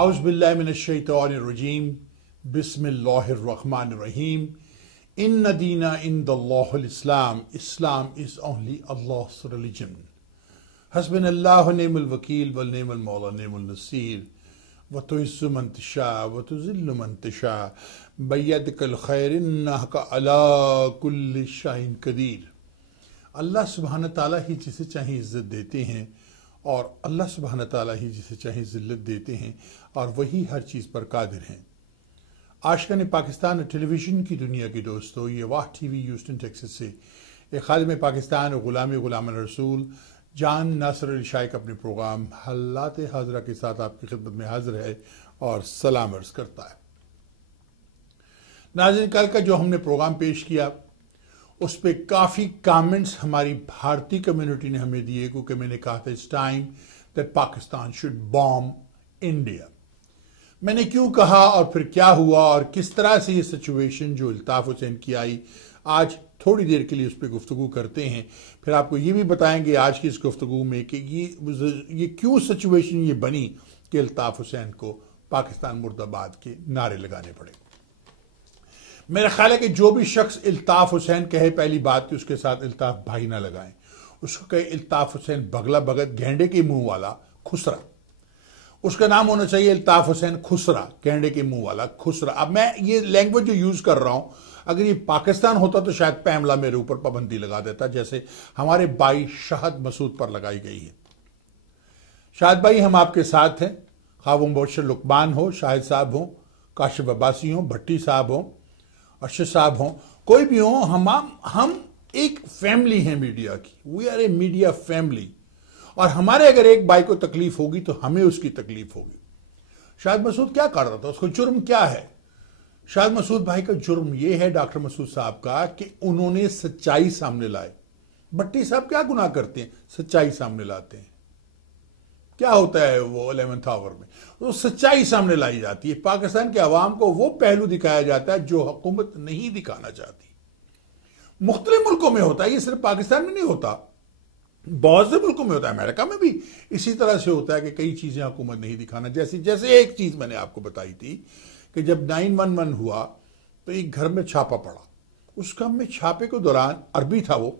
औज़ुबिल्लाहिमिनश्शैतानिर्रजीम बिस्मिल्लाहिर्रहमानिर्रहीम इन्ना दीना इंदल्लाहिल इस्लाम Islam is only अल्लाह's religion हस्बुनल्लाहु व निअमल वकील व निअमल मौला निअमल नसीर व तुइज़्ज़ु मन तशा व तुज़िल्लु मन तशा बियदिकल खैर इन्नका अला कुल्लि शैइन कदीर। अल्लाह सुब्हान तआला ही जिसे चाहे इज्जत देते हैं और अल्लाह सुब्हान तआला ही जिसे चाहे ज़िल्लत देते हैं और वही हर चीज़ पर कादिर हैं। आशिकान पाकिस्तान टेलीविज़न की दुनिया के दोस्तों, ये वाह टीवी ह्यूस्टन टेक्सास से एक खादिम पाकिस्तान और गुलाम रसूल जान नासिर अली शाइक अपने प्रोग्राम हालात हाजरा के साथ आपकी खिदमत में हाजिर है और सलाम अर्ज़ करता है। नाज़रीन, कल का जो हमने प्रोग्राम पेश किया उस पर काफ़ी कमेंट्स हमारी भारतीय कम्युनिटी ने हमें दिए, क्योंकि मैंने कहा था it's time that Pakistan should bomb India. मैंने क्यों कहा और फिर क्या हुआ और किस तरह से ये सिचुएशन जो अल्ताफ़ हुसैन की आई, आज थोड़ी देर के लिए उस पर गुफ्तगू करते हैं। फिर आपको ये भी बताएंगे आज की इस गुफ्तगू में कि ये क्यों सिचुएशन ये बनी कि अल्ताफ़ हुसैन को पाकिस्तान मुर्दाबाद के नारे लगाने पड़े। मेरा ख्याल है कि जो भी शख्स अल्ताफ़ हुसैन कहे, पहली बात कि उसके साथ अल्ताफ़ भाई ना लगाएं। उसको कहे अल्ताफ़ हुसैन बगला भगत गेंडे के मुंह वाला खुसरा, उसका नाम होना चाहिए अल्ताफ़ हुसैन खुसरा, गेंडे के मुंह वाला खुसरा। अब मैं ये लैंग्वेज जो यूज कर रहा हूं, अगर ये पाकिस्तान होता तो शायद पैमला मेरे ऊपर पाबंदी लगा देता, जैसे हमारे भाई शाहिद मसूद पर लगाई गई है। शाहिद भाई, हम आपके साथ हैं, खा वो मुबशर लुकमान हो, शाहिद साहब हो, काशिफ अब्बासी हो, भट्टी साहब हो, अर्शद साहब हों, कोई भी हो, हम एक फैमिली है मीडिया की। We are a media family, और हमारे अगर एक भाई को तकलीफ होगी तो हमें उसकी तकलीफ होगी। शाहिद मसूद क्या कर रहा था, उसको जुर्म क्या है? शाहिद मसूद भाई का जुर्म यह है, डॉक्टर मसूद साहब का, कि उन्होंने सच्चाई सामने लाई। भट्टी साहब क्या गुनाह करते हैं? सच्चाई सामने लाते हैं। क्या होता है वो 11th आवर में, तो सच्चाई सामने लाई जाती है। पाकिस्तान के अवाम को वो पहलू दिखाया जाता है जो हुकूमत नहीं दिखाना चाहती। मुख्तलिफ मुल्कों में होता है, ये सिर्फ पाकिस्तान में नहीं होता, बहुत से मुल्कों में होता है। अमेरिका में भी इसी तरह से होता है कि कई चीजें हुकूमत नहीं दिखाना। जैसे एक चीज मैंने आपको बताई थी कि जब 911 हुआ तो एक घर में छापा पड़ा। उस घर में छापे के दौरान अरबी था वो,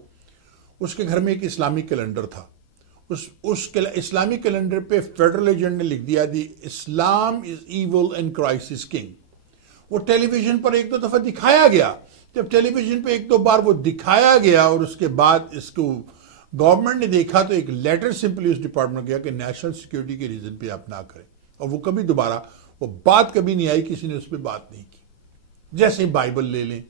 उसके घर में एक इस्लामिक कैलेंडर था। उस इस्लामिक कैलेंडर पे फेडरल एजेंट ने लिख दिया the Islam is evil and Christ is king. वो टेलीविजन पर एक दो दफा दिखाया गया। जब टेलीविजन पे एक दो बार वो दिखाया गया और उसके बाद इसको गवर्नमेंट ने देखा तो एक लेटर सिंपली उस डिपार्टमेंट गया कि नेशनल सिक्योरिटी के रीजन पे आप ना करें, और वो कभी दोबारा वो बात कभी नहीं आई, किसी ने उस पर बात नहीं की। जैसे बाइबल ले लें,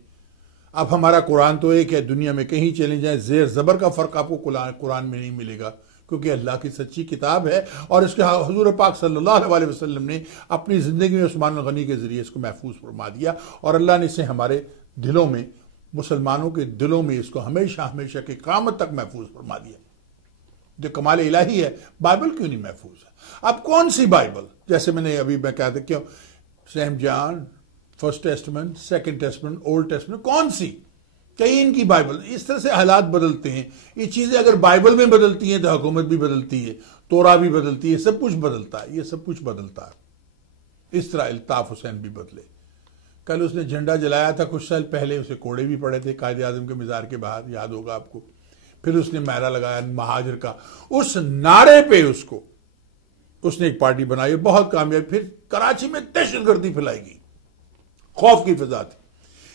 अब हमारा कुरान तो एक है, दुनिया में कहीं चले जाए जेर जबर का फर्क आपको कुरान में नहीं मिलेगा, क्योंकि अल्लाह की सच्ची किताब है और इसके हुजूर पाक सल्लल्लाहु अलैहि वसल्लम ने अपनी जिंदगी में उस्मान गनी के जरिए इसको महफूज फरमा दिया, और अल्लाह ने इसे हमारे दिलों में, मुसलमानों के दिलों में इसको हमेशा हमेशा की क़यामत तक महफूज फरमा दिया। जो कमाल इलाही है, बाइबल क्यों नहीं महफूज है? अब कौन सी बाइबल? जैसे मैं कहता क्यों saint John, first testament, second testament, old testament, कौन सी? कई इनकी बाइबल। इस तरह से हालात बदलते हैं। ये चीजें अगर बाइबल में बदलती हैं तो हुकूमत भी बदलती है, तोरा भी बदलती है, सब कुछ बदलता है, ये सब कुछ बदलता है। इस तरह अल्ताफ़ हुसैन भी बदले। कल उसने झंडा जलाया था कुछ साल पहले, उसे कोड़े भी पड़े थे कायदे आजम के मज़ार के बाहर, याद होगा आपको। फिर उसने नारा लगाया महाजर का, उस नारे पे उसने एक पार्टी बनाई, बहुत कामयाब। फिर कराची में दहशतगर्दी फैलाएगी, खौफ की फिजा थी।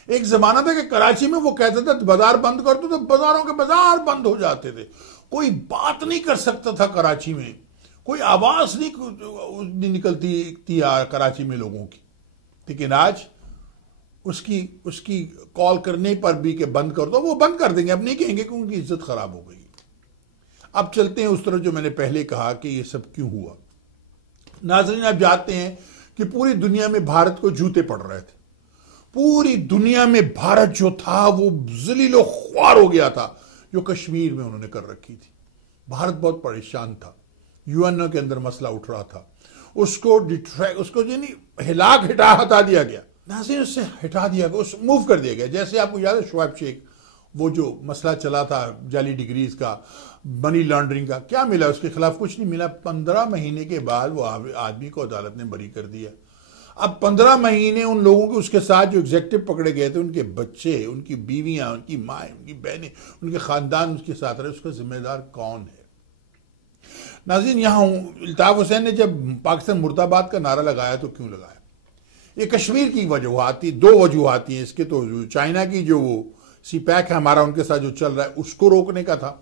एक जमाना था कि कराची में वो कहता था बाजार बंद कर दो, तो बाजारों के बाजार बंद हो जाते थे, कोई बात नहीं कर सकता था कराची में। कोई आवाज नहीं निकलती थी कराची में लोगों की। लेकिन आज उसकी कॉल करने पर भी कि बंद कर दो, वो बंद कर देंगे, अब नहीं कहेंगे कि उनकी इज्जत खराब हो गई। अब चलते हैं उस तरफ जो मैंने पहले कहा कि ये सब क्यों हुआ। नाज़रीन, आप जानते हैं कि पूरी दुनिया में भारत को जूते पड़ रहे थे। पूरी दुनिया में भारत जो था वो ज़लीलो ख्वार हो गया था जो कश्मीर में उन्होंने कर रखी थी। भारत बहुत परेशान था, यूएनओ के अंदर मसला उठ रहा था, उसको हटा दिया गया। नाज़रीन, उससे हटा दिया गया, उस मूव कर दिया गया। जैसे आपको याद है शुएब शेख, वो जो मसला चला था जाली डिग्रीज का, मनी लॉन्ड्रिंग का, क्या मिला उसके खिलाफ? कुछ नहीं मिला। 15 महीने के बाद वो आदमी को अदालत ने बरी कर दिया। अब 15 महीने उन लोगों के उसके साथ जो एग्जेक्टिव पकड़े गए थे, उनके बच्चे, उनकी बीवियां, उनकी माएँ, उनकी बहनें, उनके खानदान उसके साथ रहे, उसका जिम्मेदार कौन है? नाज़रीन, यहाँ इल्ताफ हुसैन ने जब पाकिस्तान मुर्दाबाद का नारा लगाया तो क्यों लगाया? ये कश्मीर की वजूहात थी, दो वजूहात थी इसके। तो चाइना की जो वो सीपैक है हमारा, उनके साथ जो चल रहा है उसको रोकने का था।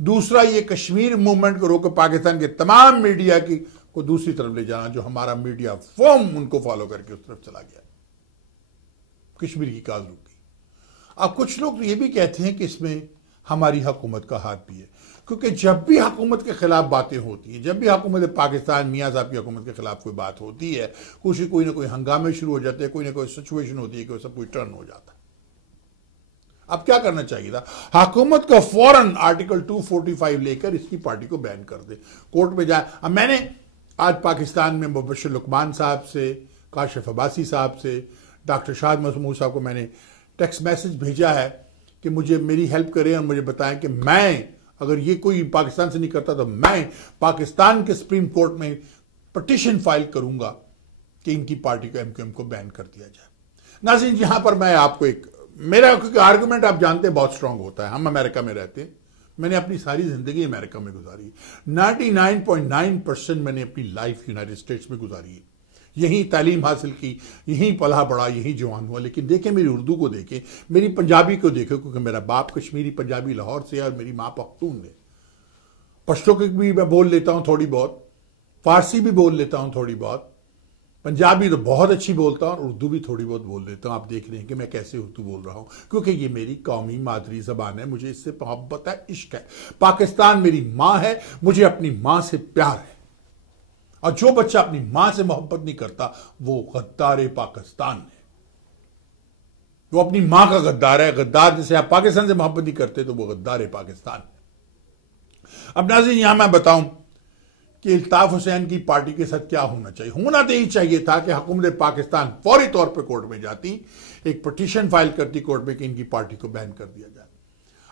दूसरा, ये कश्मीर मूवमेंट को रोक पाकिस्तान के तमाम मीडिया की को दूसरी तरफ ले जाना, जो हमारा मीडिया फॉर्म उनको फॉलो करके उस तरफ चला गया, कश्मीर की काज रुक गई। अब कुछ लोग तो ये भी कहते हैं कि इसमें हमारी हुकूमत का हाथ भी है, क्योंकि जब भी हुकूमत के खिलाफ बातें होती हैं, जब भी हुकूमत पाकिस्तान मियाँ साहब की हुकूमत के खिलाफ कोई बात होती है, कोई ना कोई हंगामे शुरू हो जाते हैं, कोई ना कोई सिचुएशन होती है कि सब कुछ टर्न हो जाता है। अब क्या करना चाहिए था? हुकूमत को फौरन आर्टिकल 245 लेकर इसकी पार्टी को बैन कर दे, कोर्ट में जाए। अब मैंने आज पाकिस्तान में मुबश्शिर लुकमान साहब से, काशिफ अब्बासी साहब से, डॉक्टर शाहिद महमूद साहब को मैंने टेक्स्ट मैसेज भेजा है कि मुझे मेरी हेल्प करें और मुझे बताएं कि मैं, अगर ये कोई पाकिस्तान से नहीं करता तो मैं पाकिस्तान के सुप्रीम कोर्ट में पिटीशन फाइल करूंगा कि इनकी पार्टी को, एमक्यूएम को बैन कर दिया जाए। नाज़रीन, यहां पर मैं आपको मेरा क्योंकि आर्गुमेंट आप जानते हैं बहुत स्ट्रांग होता है। हम अमेरिका में रहते हैं, मैंने अपनी सारी जिंदगी अमेरिका में गुजारी, 99.9% मैंने अपनी लाइफ यूनाइटेड स्टेट्स में गुजारी है। यहीं तालीम हासिल की, यहीं पला बड़ा, यहीं जवान हुआ। लेकिन देखें, मेरी उर्दू को देखें, मेरी पंजाबी को देखें, क्योंकि मेरा बाप कश्मीरी पंजाबी लाहौर से है और मेरी माँ पख्तून है। पश्तो की भी मैं बोल लेता हूँ थोड़ी बहुत, फारसी भी बोल लेता हूँ थोड़ी बहुत, पंजाबी तो बहुत अच्छी बोलता हूँ और उर्दू भी थोड़ी बहुत बोल लेता हूँ। आप देख रहे हैं कि मैं कैसे उर्दू बोल रहा हूँ, क्योंकि ये मेरी कौमी मादरी जबान है, मुझे इससे मोहब्बत है, इश्क है। पाकिस्तान मेरी माँ है, मुझे अपनी माँ से प्यार है। और जो बच्चा अपनी मां से मोहब्बत नहीं करता वो गद्दार पाकिस्तान है, वो अपनी मां का गद्दार है। गद्दार जैसे आप पाकिस्तान से मोहब्बत नहीं करते तो वो गद्दार पाकिस्तान है। अब नाज़रीन, यहां मैं बताऊं कि इल्ताफ हुसैन की पार्टी के साथ क्या होना चाहिए। होना तो यही चाहिए था कि हुकूमत पाकिस्तान फौरी तौर पर कोर्ट में जाती, एक पिटीशन फाइल करती कोर्ट में कि इनकी पार्टी को बैन कर दिया जाए।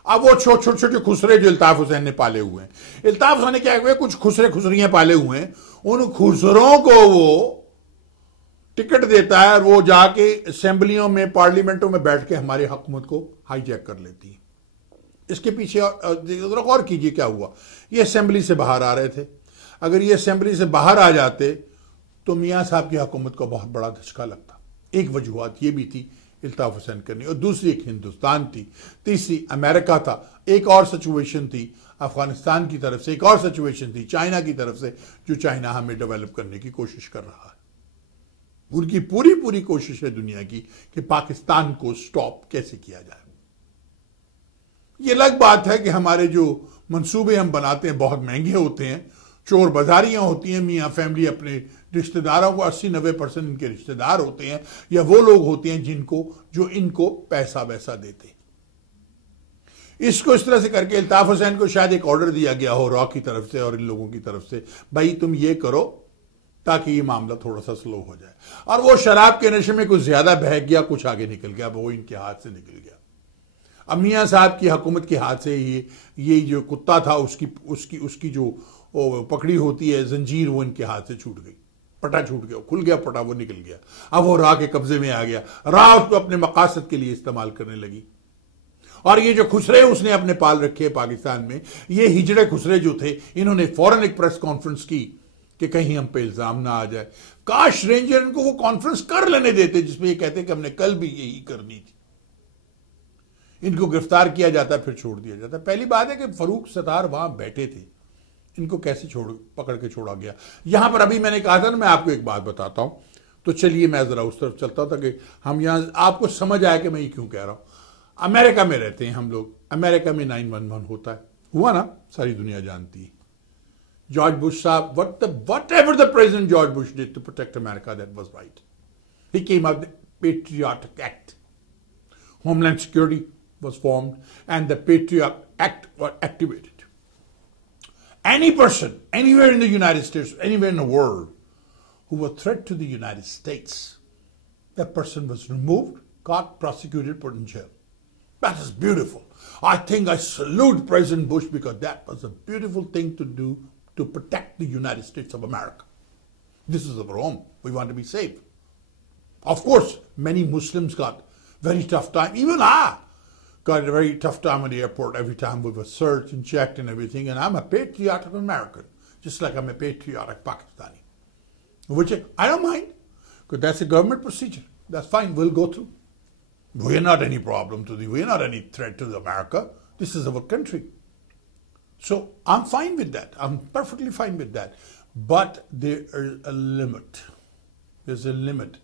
अब वो छोटे छोटे खुसरे जो इल्ताफ हुसैन ने पाले हुए हैं, इल्ताफ हुसैन ने क्या हुए, कुछ खुसरे खुसरियां पाले हुए हैं, उन खुसरों को वो टिकट देता है और वो जाके असेंबलियों में, पार्लियामेंटों में बैठ के हमारी हुकूमत को हाईजैक कर लेती है। इसके पीछे और कीजिए क्या हुआ। ये असेंबली से बाहर आ रहे थे, अगर ये असेंबली से बाहर आ जाते तो मियाँ साहब की हुकूमत को बहुत बड़ा धचका लगता। एक वजूहत ये भी थी इल्ताफ हुसैन करनी, और दूसरी एक हिंदुस्तान थी, तीसरी अमेरिका था, एक और सिचुएशन थी अफगानिस्तान की तरफ से, एक और सिचुएशन थी चाइना की तरफ से, जो चाइना हमें डेवलप करने की कोशिश कर रहा है। उनकी पूरी पूरी कोशिश है दुनिया की कि पाकिस्तान को स्टॉप कैसे किया जाए। ये अलग बात है कि हमारे जो मंसूबे हम बनाते हैं बहुत महंगे होते हैं, चोर बाजारियां होती हैं, मियाँ फैमिली अपने रिश्तेदारों को 80-90% इनके रिश्तेदार होते हैं, या वो लोग होते हैं जो इनको पैसा वैसा देते। इसको इस तरह से करके इल्ताफ हुसैन को शायद एक ऑर्डर दिया गया हो रॉ की तरफ से और इन लोगों की तरफ से, भाई तुम ये करो ताकि ये मामला थोड़ा सा स्लो हो जाए। और वो शराब के नशे में कुछ ज्यादा बह गया, कुछ आगे निकल गया, वो इनके हाथ से निकल गया। अब मियाँ साहब की हुकूमत के हाथ से ये जो कुत्ता था उसकी जो पकड़ी होती है जंजीर, वो इनके हाथ से छूट गई, पटा छूट गया, खुल गया पटा, वो निकल गया। अब वो राह के कब्जे में आ गया, राह उसको अपने मकासद के लिए इस्तेमाल करने लगी। और ये जो खुसरे उसने अपने पाल रखे पाकिस्तान में, ये हिजड़े खुसरे जो थे, इन्होंने फौरन एक प्रेस कॉन्फ्रेंस की कि कहीं हम पे इल्जाम ना आ जाए। काश रेंजर इनको वो कॉन्फ्रेंस कर लेने देते जिसमें ये कहते कि हमने कल भी यही करनी थी। इनको गिरफ्तार किया जाता, फिर छोड़ दिया जाता। पहली बात है कि फरूक सत्तार वहां बैठे थे, इनको कैसे पकड़ के छोड़ा गया। यहां पर अभी मैंने कहा था ना, मैं आपको एक बात बताता हूं, तो चलिए मैं जरा उस तरफ चलता था कि हम यहां आपको समझ आए कि मैं ये क्यों कह रहा हूं। अमेरिका में रहते हैं हम लोग, अमेरिका में 911 होता है, हुआ ना, सारी दुनिया जानती है। जॉर्ज बुश साहब, whatever the President George Bush did to protect America, that was right. He came out with the Patriot Act. Homeland Security was formed and the Patriot Act was activated. Any person, anywhere in the United States, anywhere in the world, who was a threat to the United States, that person was removed, caught, prosecuted, put in jail. That is beautiful. I think I salute President Bush because that was a beautiful thing to do to protect the United States of America. This is our home. We want to be safe. Of course, many Muslims got very tough time. Even I got a very tough time at the airport every time we were searched and checked and everything. And I'm a patriotic American, just like I'm a patriotic Pakistani. Which I don't mind, because that's a government procedure. That's fine. We'll go through. We're not any problem to the, we're not any threat to America. This is our country. So I'm fine with that. I'm perfectly fine with that. But there is a limit. There's a limit.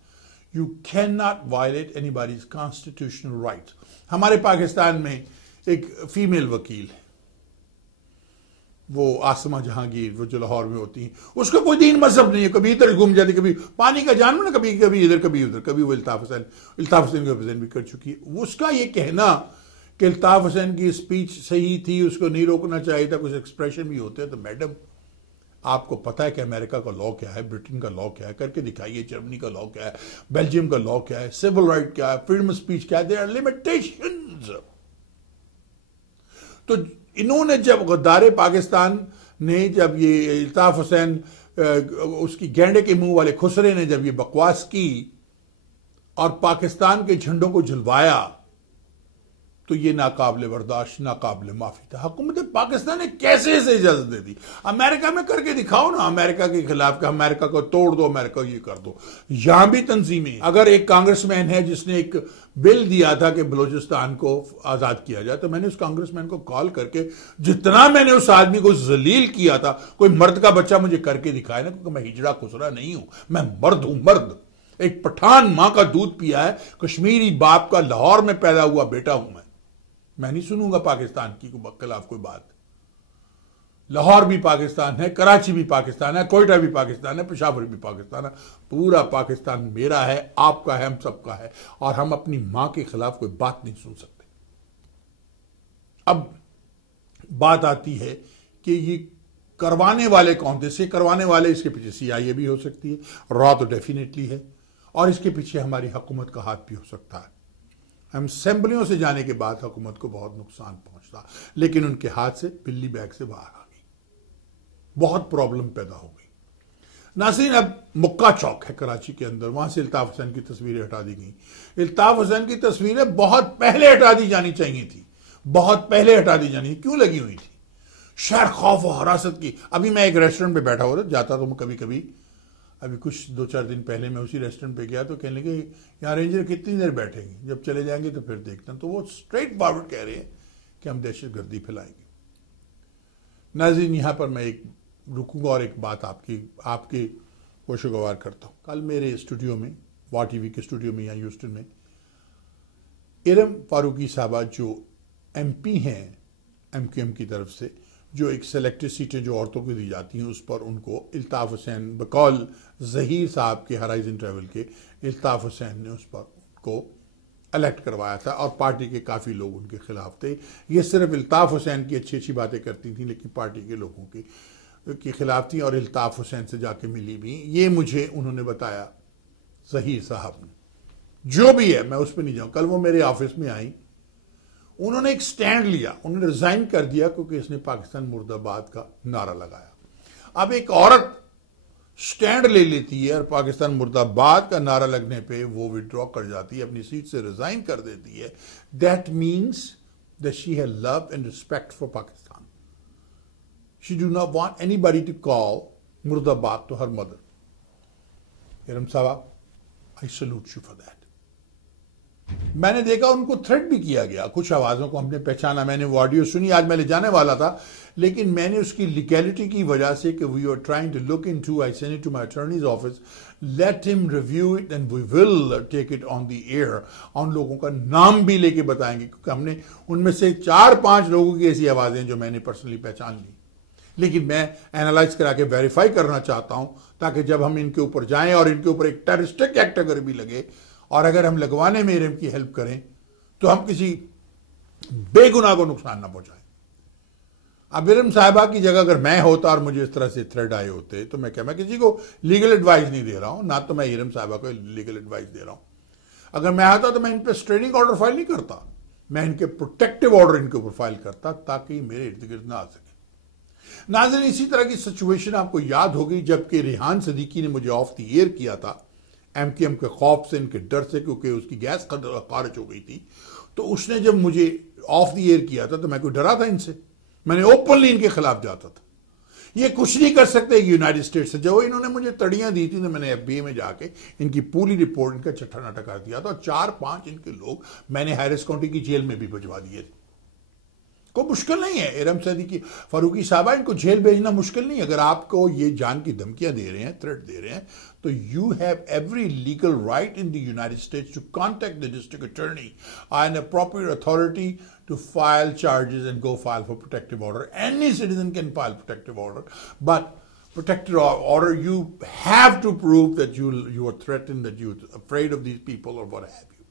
You cannot violate anybody's constitutional rights. हमारे पाकिस्तान में एक female वकील है, वो आसमा जहांगीर, वो जो लाहौर में होती हैं, उसका कोई दीन मजहब नहीं है, कभी इधर घूम जाती, कभी पानी का जानवर ना, कभी कभी इधर कभी उधर, कभी वो इल्ताफ हुसैन का रिप्रेजेंट भी कर चुकी है। उसका ये कहना कि इल्ताफ हुसैन की स्पीच सही थी, उसको नहीं रोकना चाहिए था, कुछ एक्सप्रेशन भी होते हैं, तो मैडम आपको पता है कि अमेरिका का लॉ क्या है, ब्रिटेन का लॉ क्या है, करके दिखाइए। जर्मनी का लॉ क्या है, बेल्जियम का लॉ क्या है, सिविल राइट क्या है, फ्रीडम ऑफ स्पीच क्या है, देयर आर लिमिटेशंस। तो इन्होंने जब गद्दारे पाकिस्तान ने, जब ये इल्ताफ हुसैन उसकी गेंडे के मुंह वाले खुसरे ने जब ये बकवास की और पाकिस्तान के झंडों को झुलवाया, तो ये नाकाबिले बर्दाश्त, नाकाबिले माफी था। हुकूमत पाकिस्तान ने कैसे इसे इजाजत दे दी? अमेरिका में करके दिखाओ ना, अमेरिका के खिलाफ का, अमेरिका को तोड़ दो, अमेरिका ये कर दो। यहां भी तंजीमें, अगर एक कांग्रेसमैन है जिसने एक बिल दिया था कि बलूचिस्तान को आजाद किया जाए, तो मैंने उस कांग्रेसमैन को कॉल करके, जितना मैंने उस आदमी को जलील किया था, कोई मर्द का बच्चा मुझे करके दिखाए ना, क्योंकि मैं हिजड़ा खुसरा नहीं हूं, मैं मर्द हूं, मर्द। एक पठान मां का दूध पिया है, कश्मीरी बाप का लाहौर में पैदा हुआ बेटा हूं मैं नहीं सुनूंगा पाकिस्तान की खिलाफ कोई बात। लाहौर भी पाकिस्तान है, कराची भी पाकिस्तान है, कोयटा भी पाकिस्तान है, पेशावर भी पाकिस्तान है, पूरा पाकिस्तान मेरा है, आपका है, हम सबका है, और हम अपनी मां के खिलाफ कोई बात नहीं सुन सकते। अब बात आती है कि ये करवाने वाले कौन थे? इसे करवाने वाले, इसके पीछे CIA भी हो सकती है, रॉ तो डेफिनेटली है, और इसके पीछे हमारी हुकूमत का हाथ भी हो सकता है। हम असेंबलियों से जाने के बाद हुकूमत को बहुत नुकसान पहुंचता, लेकिन उनके हाथ से बिल्ली बैग से बाहर आ गई, बहुत प्रॉब्लम पैदा हो गई। नाज़रीन, अब मुक्का चौक है कराची के अंदर, वहां से इल्ताफ हुसैन की तस्वीरें हटा दी गई। इल्ताफ हुसैन की तस्वीरें बहुत पहले हटा दी जानी चाहिए थी, बहुत पहले हटा दी जानी, क्यों लगी हुई थी? शहर खौफ और हरासत की। अभी मैं एक रेस्टोरेंट पे बैठा हो रहा जाता तो मैं कभी कभी, अभी कुछ 2-4 दिन पहले मैं उसी रेस्टोरेंट पे गया, तो कहने लगे यहाँ रेंजर कितनी देर बैठेंगे, जब चले जाएंगे तो फिर देखते हैं। तो वो स्ट्रेट फॉरवर्ड कह रहे हैं कि हम दहशतगर्दी फैलाएंगे। नाज़रीन, यहाँ पर मैं एक रुकूंगा और एक बात आपके खुशगवार करता हूँ। कल मेरे स्टूडियो में, वाह TV के स्टूडियो में यहाँ ह्यूस्टन में, इरम फारूकी साहबा जो MP हैं MQM की तरफ से, जो एक सेलेक्टेड सीटें जो औरतों को दी जाती हैं, उस पर उनको इल्ताफ हुसैन बकौल ज़हीर साहब के हराइजन ट्रैवल के, इल्ताफ हुसैन ने उस पर उनको इलेक्ट करवाया था, और पार्टी के काफ़ी लोग उनके खिलाफ थे। ये सिर्फ इल्ताफ हुसैन की अच्छी अच्छी बातें करती थी, लेकिन पार्टी के लोगों के खिलाफ थी, और इल्ताफ हुसैन से जाके मिली भी। ये मुझे उन्होंने बताया ज़हीर साहब ने, जो भी है मैं उस पर नहीं जाऊँ। कल वो मेरे ऑफिस में आई, उन्होंने एक स्टैंड लिया, उन्होंने रिजाइन कर दिया क्योंकि इसने पाकिस्तान मुर्दाबाद का नारा लगाया। अब एक औरत स्टैंड ले लेती है और पाकिस्तान मुर्दाबाद का नारा लगने पे वो विड्रॉ कर जाती है, अपनी सीट से रिजाइन कर देती है। That means that she has love and respect for Pakistan. She do not want anybody to call मुर्दाबाद टू हर मदर। इरम साहब, I salute you for that. मैंने देखा उनको थ्रेट भी किया गया, कुछ आवाज़ों को हमने पहचाना, मैंने वो ऑडियो सुनी, आज मैं ले जाने वाला था, लेकिन मैंने उसकी लीगैलिटी की वजह से कि we are trying to look into, I send it to my attorney's office, let him review it and we will take it on the air. उन लोगों का नाम भी लेके बताएंगे, क्योंकि हमने उनमें से 4-5 लोगों की ऐसी आवाज़ें जो मैंने पर्सनली पहचान ली, लेकिन मैं एनालाइज करा के वेरीफाई करना चाहता हूं, ताकि जब हम इनके ऊपर जाएं और इनके ऊपर एक टेररिस्टिक एक्ट अगर भी लगे और अगर हम लगवाने में इरम की हेल्प करें तो हम किसी बेगुनाह को नुकसान ना पहुंचाएं। अब इरम साहिबा की जगह अगर मैं होता और मुझे इस तरह से थ्रेट आए होते तो मैं किसी को लीगल एडवाइस नहीं दे रहा हूं, ना तो मैं इरम साहिबा को लीगल एडवाइस दे रहा हूं। अगर मैं आता तो मैं इन पर स्ट्रेनिंग ऑर्डर फाइल नहीं करता, मैं इनके प्रोटेक्टिव ऑर्डर इनके ऊपर फाइल करता ताकि मेरे इर्द गिर्द ना आ सके। नाज़रीन, इसी तरह की सिचुएशन आपको याद होगी जबकि रेहान सदीकी ने मुझे ऑफ द एयर किया था एमकेएम के खौफ से, इनके डर से, क्योंकि उसकी गैस खारिज हो गई थी। तो उसने जब मुझे ऑफ द एयर किया था तो मैं कोई डरा था इनसे, मैंने ओपनली इनके खिलाफ जाता था। ये कुछ नहीं कर सकते यूनाइटेड स्टेट्स से। जब इन्होंने मुझे तड़ियां दी थी तो मैंने एफबीआई में जाके इनकी पूरी रिपोर्ट, इनका चट्टा नाटा कर दिया था। 4-5 इनके लोग मैंने हैरिस काउंटी की जेल में भी भिजवा दिए थे। कोई मुश्किल नहीं है, इरम सदीकी, फारूकी साहबा, इनको जेल भेजना मुश्किल नहीं है। अगर आपको ये जान की धमकियां दे रहे हैं, थ्रेट दे रहे हैं, तो you have every legal right in the United States to contact the district attorney and appropriate authority to file charges and go file for protective order. Any citizen can file protective order, but protective order, you have to prove that you are threatened, that you're afraid of these people or what have you.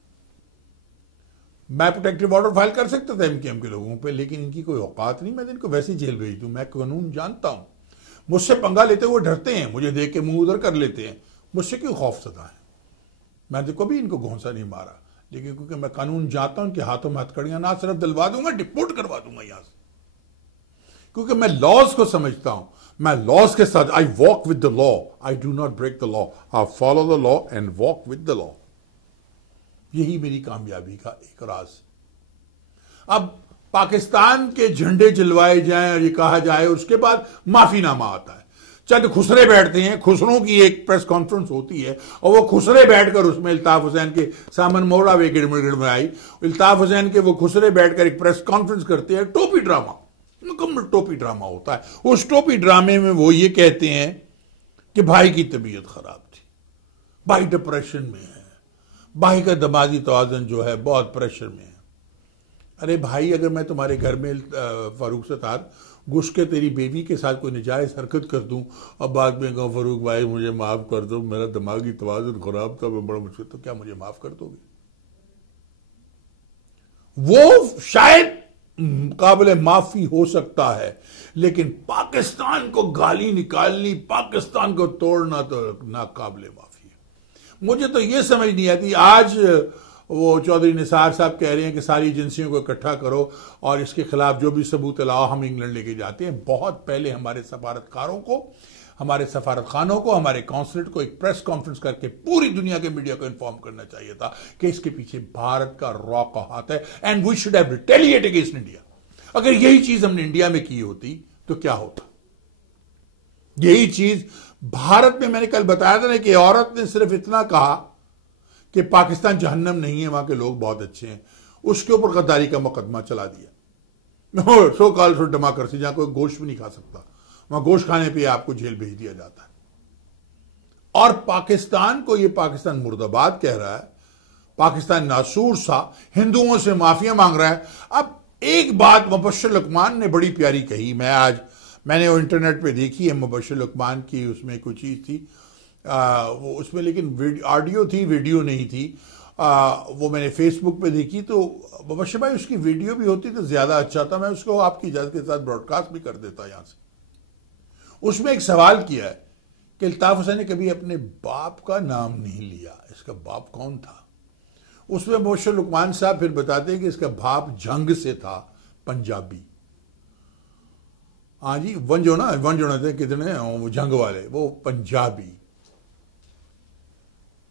मैं protective order file कर सकता था MQM के लोगों पे, लेकिन इनकी कोई औकात नहीं, मैं इनको वैसे जेल भेज दूं। मैं कानून जानता हूं, मुझसे पंगा लेते हुए डरते हैं, मुझे देख के मुंह उधर कर लेते हैं, मुझसे क्यों खौफ सता है। मैं तो कभी इनको घोंसा नहीं मारा, लेकिन क्योंकि मैं कानून जानता हूं, उनके हाथों में हथकड़ियां ना सिर्फ दिलवा दूंगा, डिपोर्ट करवा दूंगा यहां से, क्योंकि मैं लॉज को समझता हूं। मैं लॉज के साथ, I walk with the law, I do not break the law, I follow the law and walk with the law. यही मेरी कामयाबी का एक राज। अब पाकिस्तान के झंडे जलवाए जाएं और ये कहा जाए, उसके बाद माफीनामा आता है, चंद खुसरे बैठते हैं, खुसरों की एक प्रेस कॉन्फ्रेंस होती है और वो खुसरे बैठकर उसमें इल्ताफ हुसैन के सामन मोहरा वे गिड़मड़ आई, इल्ताफ हुसैन के वो खुसरे बैठकर एक प्रेस कॉन्फ्रेंस करते हैं। टोपी ड्रामा, मुकम्मल टोपी ड्रामा होता है। उस टोपी ड्रामे में वो ये कहते हैं कि भाई की तबीयत खराब थी, भाई डिप्रेशन में है, भाई का दिमागी तवाज़ुन जो है बहुत प्रेशर में है। अरे भाई, अगर मैं तुम्हारे घर में फारूक सतार घुस के तेरी बेबी के साथ कोई नजायज हरकत कर दूं और बाद में कहूं फारूक भाई मुझे माफ कर दो, मेरा दिमागी तवाज़ुन खराब था, मैं बड़ा मुश्किल, तो क्या मुझे माफ कर दोगे? वो शायद काबिल माफी हो सकता है, लेकिन पाकिस्तान को गाली निकालनी, पाकिस्तान को तोड़ना तो ना काबिल माफी है। मुझे तो ये समझ नहीं आती। आज वो चौधरी निसार साहब कह रहे हैं कि सारी एजेंसियों को इकट्ठा करो और इसके खिलाफ जो भी सबूत लाओ, हम इंग्लैंड लेके जाते हैं। बहुत पहले हमारे सफारतकारों को, हमारे सफारत खानों को, हमारे कॉन्सुलेट को एक प्रेस कॉन्फ्रेंस करके पूरी दुनिया के मीडिया को इन्फॉर्म करना चाहिए था कि इसके पीछे भारत का रॉ का हाथ है and we should have retaliate against India. अगर यही चीज हमने इंडिया में की होती तो क्या होता? यही चीज भारत में, मैंने कल बताया था ना कि औरत ने सिर्फ इतना कहा कि पाकिस्तान जहन्नम नहीं है, वहां के लोग बहुत अच्छे हैं, उसके ऊपर गद्दारी का मुकदमा चला दिया। सो कॉल फॉर डेमोक्रेसी, जहां कोई गोश्त भी नहीं खा सकता, वहां गोश्त खाने पे आपको जेल भेज दिया जाता है। और पाकिस्तान को, ये पाकिस्तान मुर्दाबाद कह रहा है, पाकिस्तान नासूर सा हिंदुओं से माफिया मांग रहा है। अब एक बात मुबश्शिर लुकमान ने बड़ी प्यारी कही, मैंने वो इंटरनेट पे देखी है मुबश्शिर लुकमान की, उसमें कुछ चीज थी वो उसमें, लेकिन ऑडियो थी, वीडियो नहीं थी। वो मैंने फेसबुक पे देखी, तो मुबश्शिर भाई उसकी वीडियो भी होती तो ज्यादा अच्छा था, मैं उसको आपकी इजाजत के साथ ब्रॉडकास्ट भी कर देता यहां से। उसमें एक सवाल किया है कि इल्ताफ हुसैन ने कभी अपने बाप का नाम नहीं लिया, इसका बाप कौन था? उसमें मुबश्शिर लुकमान साहब फिर बताते हैं कि इसका बाप जंग से था, पंजाबी। हाँ जी, वन जो थे कितने वो जंग वाले, वो पंजाबी।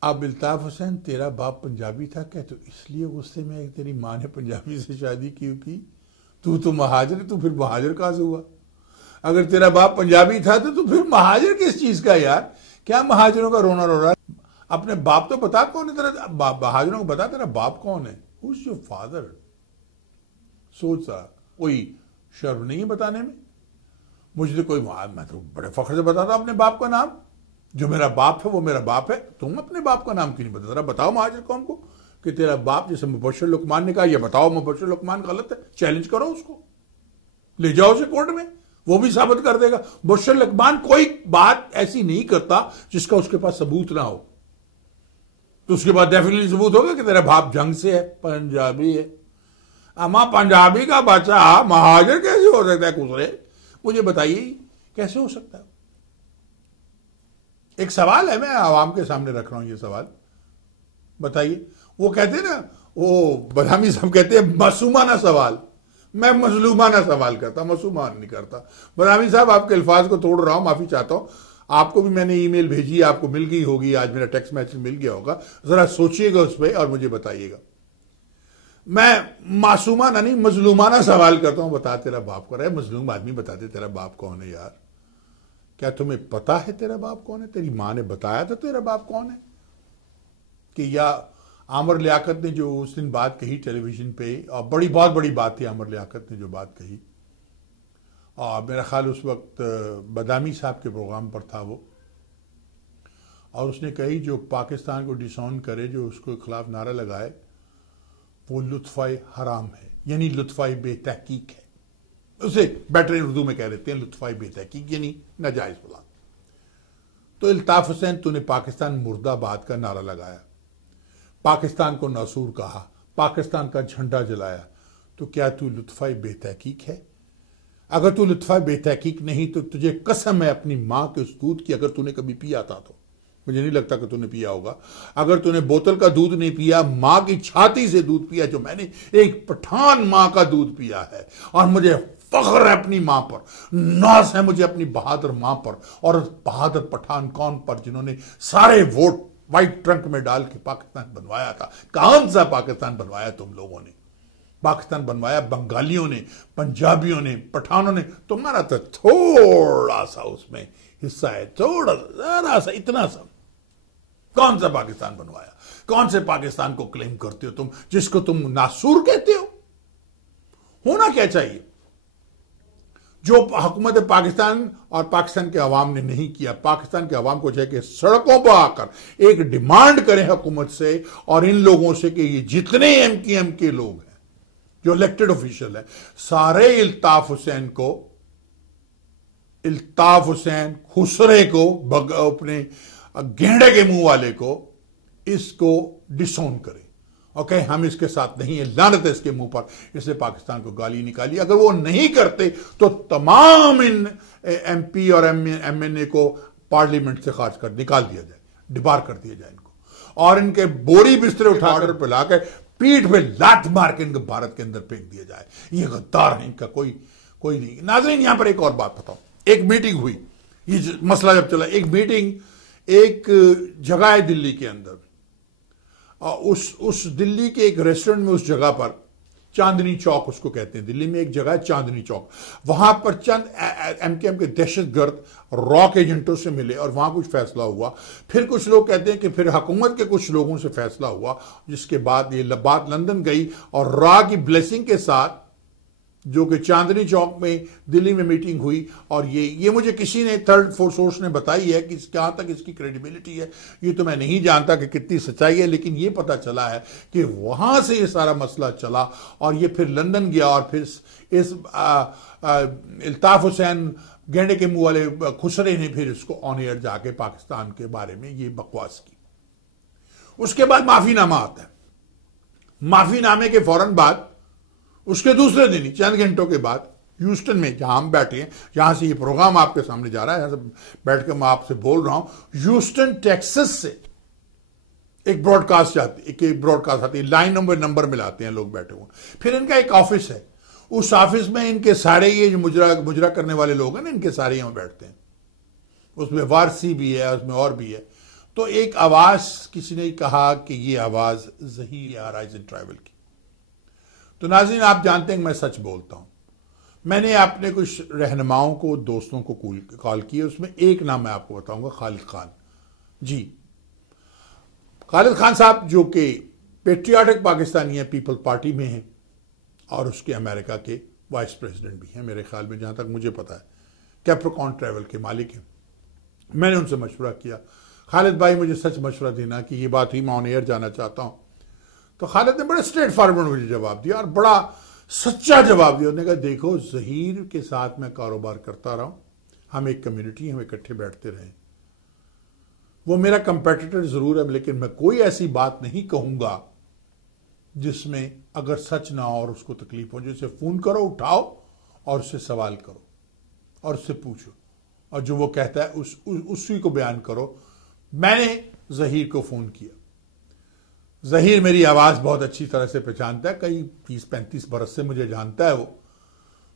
अब इल्ताफ हुसैन, तेरा बाप पंजाबी था क्या? तो इसलिए गुस्से में तेरी माँ ने पंजाबी से शादी की? तू तो महाजर, तू फिर महाजर कहां से हुआ? अगर तेरा बाप पंजाबी था तो फिर महाजर किस चीज का यार? क्या महाजरों का रोना रो रहा है? अपने बाप तो बता कौन है तेरा, बहादुरों को बता तेरा बाप कौन है, हु इज योर फादर। सोच सा, कोई शर्म नहीं है बताने में। मुझे तो कोई, मैं तो बड़े फख्र से बताता हूं अपने बाप का नाम, जो मेरा बाप है वो मेरा बाप है। तुम अपने बाप का नाम क्यों नहीं बताता? बताओ महाजर कौम को कि तेरा बाप, जैसे मुबश्शिर लुकमान ने कहा, ये बताओ मुबश्शिर लुकमान गलत है, चैलेंज करो उसको, ले जाओ उसे कोर्ट में, वो भी साबित कर देगा। मुबश्शिर लुकमान कोई बात ऐसी नहीं करता जिसका उसके पास सबूत ना हो, तो उसके बाद डेफिनेटली सबूत होगा कि तेरा बाप जंग से है, पंजाबी है। अमा पंजाबी का बच्चा महाजर कैसे हो सकता है खुसरे? मुझे बताइए कैसे हो सकता है? एक सवाल है, मैं आवाम के सामने रख रहा हूं ये सवाल, बताइए। वो कहते हैं ना, वो बदामी साहब कहते हैं मासूमाना सवाल, मैं मजलूमाना सवाल करता, मासूमान नहीं करता। बदामी साहब आपके अल्फाज को तोड़ रहा हूं, माफी चाहता हूं। आपको भी मैंने ईमेल भेजी, आपको मिल गई होगी, आज मेरा टेक्स्ट मैसेज मिल गया होगा, जरा सोचिएगा उस पर और मुझे बताइएगा। मैं मासूमाना नहीं मजलूमाना सवाल करता हूं, बता तेरा बाप कौन है? मजलूम आदमी बता दे तेरा बाप कौन है यार। क्या तुम्हें पता है तेरा बाप कौन है? तेरी मां ने बताया था तेरा बाप कौन है? कि या आमर लियाकत ने जो उस दिन बात कही टेलीविजन पे, और बहुत बड़ी बात थी आमर लियाकत ने जो बात कही, और मेरा ख्याल उस वक्त बदामी साहब के प्रोग्राम पर था वो, और उसने कही जो पाकिस्तान को डिसऑन करे, जो उसके खिलाफ नारा लगाए, वो लुत्फ़ाए हराम है, यानी लुत्फ़ाए बेतहकीक है। उसे बेटर उर्दू में कह देते हैं लुत्फ़ाए बेतहकीक, यानी नाजायज बुला। तो इल्ताफ हुसैन, तूने पाकिस्तान मुर्दाबाद का नारा लगाया, पाकिस्तान को नासूर कहा, पाकिस्तान का झंडा जलाया, तो क्या तू लुत्फ़ाए बेतहकीक है? अगर तू लुत्फ़ाए बेतहकीक नहीं तो तुझे कसम है अपनी मां के उस दूध की, अगर तूने कभी पिया था तो, मुझे नहीं लगता कि तूने पिया होगा, अगर तूने बोतल का दूध नहीं पिया, मां की छाती से दूध पिया, जो मैंने एक पठान मां का दूध पिया है, और मुझे फख्र है अपनी मां पर, नाज है मुझे अपनी बहादुर मां पर, और बहादुर पठान कौन पर जिन्होंने सारे वोट व्हाइट ट्रंक में डाल के पाकिस्तान बनवाया था। कौन सा पाकिस्तान बनवाया तुम लोगों ने? पाकिस्तान बनवाया बंगालियों ने, पंजाबियों ने, पठानों ने। तुम्हारा तो थोड़ा सा उसमें हिस्सा है, थोड़ा जरा सा, इतना सा। कौन सा पाकिस्तान बनवाया? कौन से पाकिस्तान को क्लेम करते हो तुम, जिसको तुम नासूर कहते हो? होना क्या चाहिए? जो हुकूमत पाकिस्तान और पाकिस्तान के अवाम ने नहीं किया, पाकिस्तान के अवाम को चाहिए कि सड़कों पर आकर एक डिमांड करें हुकूमत से और इन लोगों से कि ये जितने एमकेएम के लोग हैं जो इलेक्टेड ऑफिशियल है, सारे इल्ताफ हुसैन खुसरे को, अपने गेंडे के मुंह वाले को, इसको डिसोन करें। ओके, हम इसके साथ नहीं है, लानत है इसके मुंह पर, इसने पाकिस्तान को गाली निकाली। अगर वो नहीं करते तो तमाम इन एमपी और एमएनए को पार्लियामेंट से खारिज कर निकाल दिया जाए, डिबार कर दिया जाए इनको, और इनके बोरी बिस्तरे उठाकर पिला के पीठ पे लात मार के इनको भारत के अंदर फेंक दिया जाए। ये गद्दार है, इनका कोई नहीं। नाज़रीन, यहां पर एक और बात बताओ। एक मीटिंग हुई, ये मसला जब चला, एक मीटिंग एक जगह है दिल्ली के अंदर, उस दिल्ली के एक रेस्टोरेंट में, उस जगह पर चांदनी चौक उसको कहते हैं, दिल्ली में एक जगह है चांदनी चौक, वहां पर चंद एमकेएम के दहशतगर्द रॉक एजेंटों से मिले और वहां कुछ फैसला हुआ। फिर कुछ लोग कहते हैं कि फिर हुकूमत के कुछ लोगों से फैसला हुआ, जिसके बाद ये बात लंदन गई और रॉ की ब्लेसिंग के साथ, जो कि चांदनी चौक में दिल्ली में मीटिंग हुई। और ये मुझे किसी ने थर्ड फोर्थ सोर्स ने बताई है कि कहां तक इसकी क्रेडिबिलिटी है ये तो मैं नहीं जानता कि कितनी सच्चाई है, लेकिन ये पता चला है कि वहां से ये सारा मसला चला और ये फिर लंदन गया और फिर इस इल्ताफ हुसैन गेंडे के मुंह वाले खुसरे ने फिर इसको ऑन एयर जाके पाकिस्तान के बारे में ये बकवास की। उसके बाद माफीनामा आता है। माफीनामे के फौरन बाद, उसके दूसरे दिन ही, चंद घंटों के बाद, ह्यूस्टन में जहां हम बैठे हैं, जहां से ये प्रोग्राम आपके सामने जा रहा है, यहां से बैठकर मैं आपसे बोल रहा हूं, ह्यूस्टन टेक्सास से एक ब्रॉडकास्ट आती है, लाइन नंबर मिलाते हैं लोग बैठे हुए। फिर इनका एक ऑफिस है, उस ऑफिस में इनके सारे ये जो मुजरा करने वाले लोग हैं ना, इनके सारे यहां बैठते हैं। उसमें वारसी भी है, उसमें और भी है। तो एक आवाज किसी ने कहा कि ये आवाज ज़हीर आ रहा है ट्राइबल की। तो नाज़रीन, आप जानते हैं मैं सच बोलता हूं। मैंने अपने कुछ रहनुमाओं को, दोस्तों को कॉल किया, उसमें एक नाम मैं आपको बताऊंगा, खालिद खान जी। खालिद खान साहब जो कि पेट्रियाटिक पाकिस्तानी है, पीपल पार्टी में हैं और उसके अमेरिका के वाइस प्रेसिडेंट भी हैं मेरे ख्याल में, जहां तक मुझे पता है। कैप्रिकॉन ट्रैवल के मालिक हैं। मैंने उनसे मशवरा किया, खालिद भाई मुझे सच मशवरा देना कि ये बात हुई, मैं ऑन एयर जाना चाहता हूं। तो खालिद ने बड़े स्ट्रेट फॉरवर्ड मुझे जवाब दिया और बड़ा सच्चा जवाब दिया। उन्होंने कहा देखो ज़हीर के साथ मैं कारोबार करता रहा हूं, हम एक कम्युनिटी, हम इकट्ठे बैठते रहे, वो मेरा कंपेटिटर जरूर है, लेकिन मैं कोई ऐसी बात नहीं कहूंगा जिसमें अगर सच ना हो और उसको तकलीफ हो। जैसे फोन करो, उठाओ और उससे सवाल करो और उससे पूछो और जो वो कहता है उसी को बयान करो। मैंने ज़हीर को फोन किया। ज़हीर मेरी आवाज बहुत अच्छी तरह से पहचानता है, कई 30-35 बरस से मुझे जानता है वो।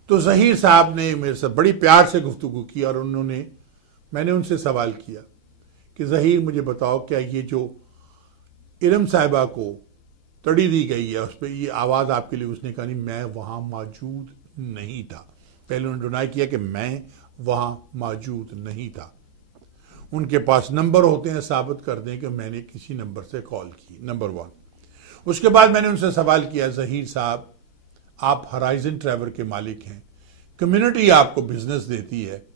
तो ज़हीर साहब ने मेरे से बड़ी प्यार से गुफ्तगू की और मैंने उनसे सवाल किया कि ज़हीर मुझे बताओ, क्या ये जो इरम साहिबा को तड़ी दी गई है उस पर ये आवाज़ आपके लिए? उसने कहा नहीं, मैं वहाँ मौजूद नहीं था। पहले उन्होंने डिनाई किया कि मैं वहाँ मौजूद नहीं था। उनके पास नंबर होते हैं, साबित कर दें कि मैंने किसी नंबर से कॉल की, नंबर 1। उसके बाद मैंने उनसे सवाल किया, ज़हीर साहब आप हराइजन ट्रैवल के मालिक हैं, कम्युनिटी आपको बिजनेस देती है,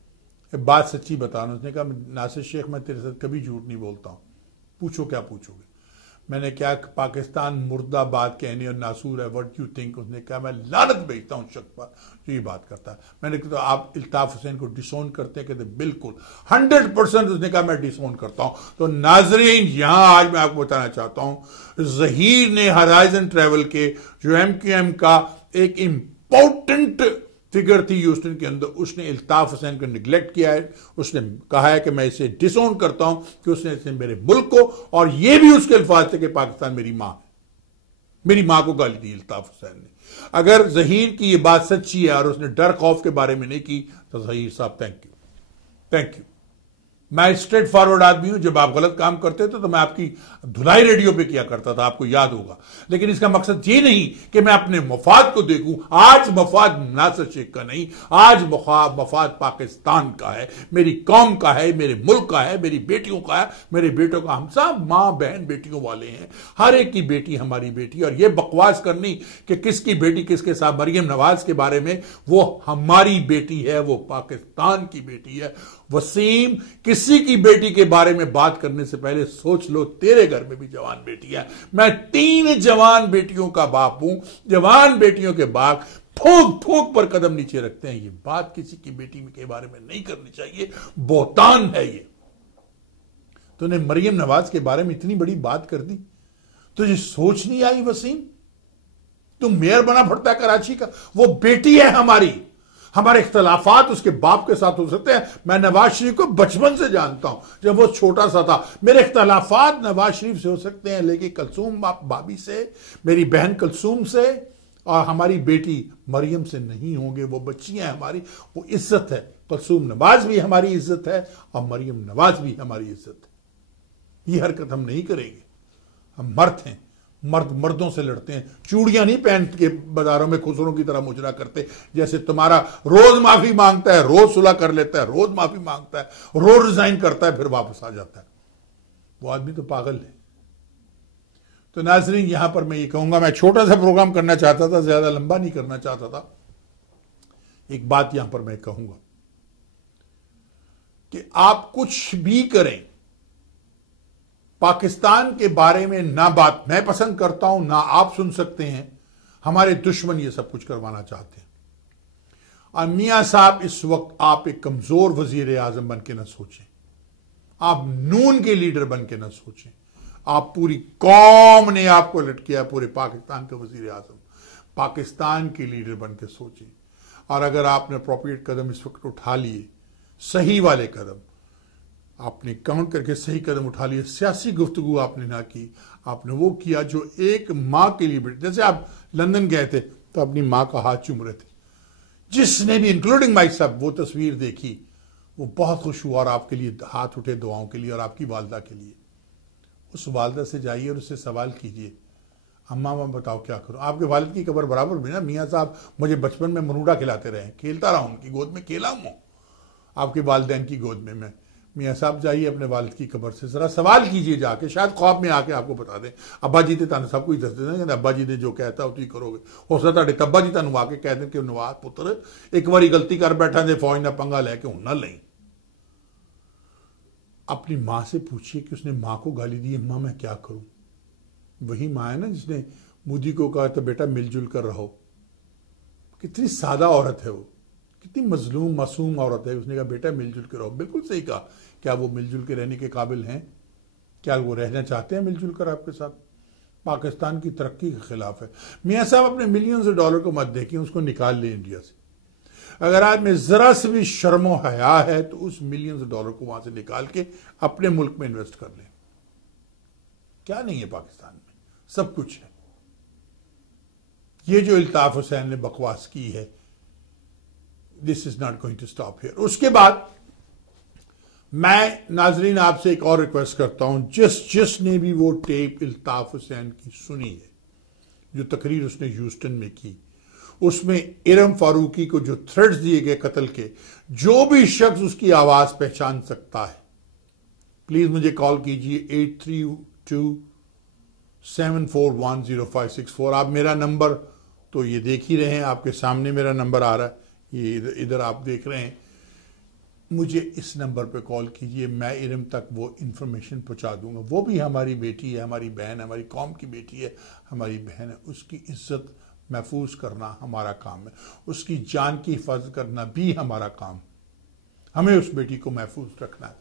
बात सच्ची बताना। उसने कहा नासिर शेख मैं तेरे साथ कभी झूठ नहीं बोलता हूँ, पूछो क्या पूछोगे। मैंने क्या पाकिस्तान मुर्दाबाद कहने और नासूर है, व्हाट यू थिंक। उसने कहा मैं लानत भेजता हूँ शख्स पर जो ये बात करता है। मैंने कहा तो आप इल्ताफ हुसैन को डिसोन करते हैं? कहते बिल्कुल 100%। उसने कहा मैं डिसोन करता हूँ। तो नाजरीन यहां आज मैं आपको बताना चाहता हूं, ज़हीर ने हराइजन ट्रैवल के जो MQM का एक इंपॉर्टेंट फिगर थी ह्यूस्टन के अंदर, उसने इल्ताफ हुसैन को निगलेक्ट किया है। उसने कहा है कि मैं इसे डिसोन करता हूं कि उसने इसे मेरे मुल्क को, और ये भी उसके अल्फाज थे कि पाकिस्तान मेरी मां है, मेरी मां को गाली दी इल्ताफ हुसैन ने। अगर ज़हीर की ये बात सच्ची है और उसने डर खौफ के बारे में नहीं की तो ज़हीर साहब थैंक यू। मैं स्ट्रेट फॉरवर्ड आदमी हूं। जब आप गलत काम करते थे तो मैं आपकी धुलाई रेडियो पे किया करता था, आपको याद होगा। लेकिन इसका मकसद ये नहीं कि मैं अपने मफाद को देखूं। आज मफाद नासिर शेख का नहीं, आज मफाद पाकिस्तान का है, मेरी कौम का है, मेरे मुल्क का है, मेरी बेटियों का है, मेरे बेटों का। हम सब मां बहन बेटियों वाले हैं, हर एक की बेटी हमारी बेटी। और ये बकवास करनी कि किसकी बेटी किसके साथ, मरियम नवाज के बारे में, वो हमारी बेटी है, वो पाकिस्तान की बेटी है। वसीम, किसी की बेटी के बारे में बात करने से पहले सोच लो तेरे घर में भी जवान बेटी है। मैं 3 जवान बेटियों का बाप हूं। जवान बेटियों के बाप फूंक फूंक पर कदम नीचे रखते हैं। ये बात किसी की बेटी के बारे में नहीं करनी चाहिए, बोतान है ये। तूने मरियम नवाज के बारे में इतनी बड़ी बात कर दी, तुझे सोच नहीं आई वसीम? तुम मेयर बना पड़ता है कराची का, वो बेटी है हमारी। हमारे इख्तलाफात उसके बाप के साथ हो सकते हैं। मैं नवाज शरीफ को बचपन से जानता हूं, जब वो छोटा सा था। मेरे इख्तलाफात नवाज शरीफ से हो सकते हैं, लेकिन कलसूम भाभी से, मेरी बहन कलसूम से और हमारी बेटी मरियम से नहीं होंगे। वो बच्चियां हमारी, वो इज्जत है। कलसूम नवाज भी हमारी इज्जत है और मरियम नवाज भी हमारी इज्जत है। ये हरकत हम नहीं करेंगे। हम मर्द हैं, मर्दों से लड़ते हैं। चूड़ियां नहीं पहन के बाजारों में खुसरों की तरह मुजरा करते। जैसे तुम्हारा रोज माफी मांगता है, रोज सुलह कर लेता है, रोज माफी मांगता है, रोज रिजाइन करता है, फिर वापस आ जाता है। वो आदमी तो पागल है। तो नाजरीन यहां पर मैं ये कहूंगा, मैं छोटा सा प्रोग्राम करना चाहता था, ज्यादा लंबा नहीं करना चाहता था। एक बात यहां पर मैं कहूंगा कि आप कुछ भी करें, पाकिस्तान के बारे में ना बात मैं पसंद करता हूं, ना आप सुन सकते हैं। हमारे दुश्मन ये सब कुछ करवाना चाहते हैं। और मियां साहब, इस वक्त आप एक कमजोर वजीर आजम बन के ना सोचें, आप नून के लीडर बन के ना सोचें। आप पूरी कौम ने आपको लटकिया, पूरे पाकिस्तान के वजीर आजम, पाकिस्तान के लीडर बन के सोचें। और अगर आपने अप्रोप्रिएट कदम इस वक्त उठा लिए, सही वाले कदम आपने काउंट करके सही कदम उठा लिए, सियासी गुफ्तगू आपने ना की, आपने वो किया जो एक मां के लिए। जैसे आप लंदन गए थे तो अपनी मां का हाथ चूम रहे थे, जिसने भी इंक्लूडिंग माई साहब वो तस्वीर देखी वो बहुत खुश हुआ और आपके लिए हाथ उठे दुआओं के लिए और आपकी वालदा के लिए। उस वालदा से जाइए और उससे सवाल कीजिए, अम्मा मैं बताओ क्या करूं। आपके वालिद की कब्र बराबर भी ना, मियाँ साहब मुझे बचपन में मरूड़ा खिलाते रहे, खेलता रहा, उनकी गोद में खेला हूं, आपके वालिदैन की गोद में मैं मियाँ साहब जाइए अपने वालिद की कब्र से जरा सवाल कीजिए जाके, शायद ख्वाब में आके आपको बता दें। अब्बा जी तो तुम सब कुछ दस देते, अब्बा जी ने जो कहता हो तुम करोगे। हो सकता है तब्बा जी तुम आके कह दें कि नवाज पुत्र एक बारी गलती कर बैठा दे, फौज ना पंगा लैके हूं ना लें। अपनी माँ से पूछिए कि उसने माँ को गाली दी, माँ मैं क्या करूं। वही माँ है ना जिसने मोदी को कहा तो बेटा मिलजुल कर रहो। कितनी सादा औरत है वो, कितनी मजलूम मासूम औरत है। उसने कहा बेटा मिलजुल के रहो। बिल्कुल सही कहा। क्या वो मिलजुल के रहने के काबिल हैं? क्या वो रहना चाहते हैं मिलजुल कर आपके साथ? पाकिस्तान की तरक्की के खिलाफ है। मियाँ साहब अपने मिलियंस ऑफ डॉलर को मत देखिए, उसको निकाल लें इंडिया से। अगर आज में जरा से भी शर्मो हया है तो उस मिलियंस डॉलर को वहां से निकाल के अपने मुल्क में इन्वेस्ट कर लें। क्या नहीं है पाकिस्तान में? सब कुछ है। ये जो इल्ताफ हुसैन ने बकवास की है, this is not going to stop here. उसके बाद मैं नाजरीन आपसे एक और रिक्वेस्ट करता हूं, जिसने भी वो टेप इल्ताफ हुसैन की सुनी है, जो तकरीर उसने ह्यूस्टन में की, उसमें इरम फारूकी को जो थ्रेड्स दिए गए कत्ल के, जो भी शख्स उसकी आवाज पहचान सकता है, प्लीज मुझे कॉल कीजिए 8327410564। आप मेरा नंबर तो ये देख ही रहे हैं, आपके सामने मेरा नंबर आ रहा है, ये इधर आप देख रहे हैं। मुझे इस नंबर पे कॉल कीजिए, मैं इरम तक वो इंफॉर्मेशन पहुंचा दूंगा। वो भी हमारी बेटी है, हमारी बहन है, हमारी कौम की बेटी है, हमारी बहन है। उसकी इज्जत महफूज करना हमारा काम है, उसकी जान की हिफाजत करना भी हमारा काम। हमें उस बेटी को महफूज रखना है,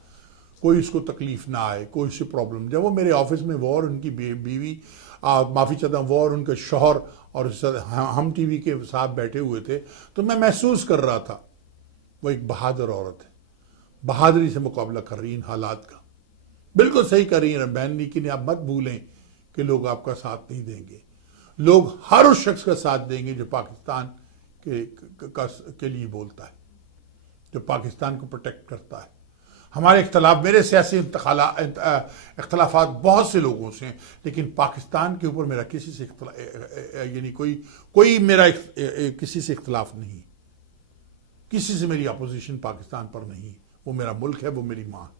कोई उसको तकलीफ ना आए, कोई उससे प्रॉब्लम। जब वो मेरे ऑफिस में वो और उनकी बीवी माफ़ी चाहता हूँ, वो और उनके शौहर और हम टीवी के साथ बैठे हुए थे, तो मैं महसूस कर रहा था वो एक बहादुर औरत है, बहादुरी से मुकाबला कर रही है इन हालात का। बिल्कुल सही कर रही है बहन, लेकिन आप मत भूलें कि लोग आपका साथ नहीं देंगे। लोग हर उस शख्स का साथ देंगे जो पाकिस्तान के लिए बोलता है, जो पाकिस्तान को प्रोटेक्ट करता है। हमारे इख्तलाफ, मेरे सियासी इख्तलाफात बहुत से लोगों से हैं, लेकिन पाकिस्तान के ऊपर मेरा किसी से यानी कोई मेरा किसी से इख्तलाफ नहीं, किसी से मेरी अपोजिशन पाकिस्तान पर नहीं। वो मेरा मुल्क है, वो मेरी माँ।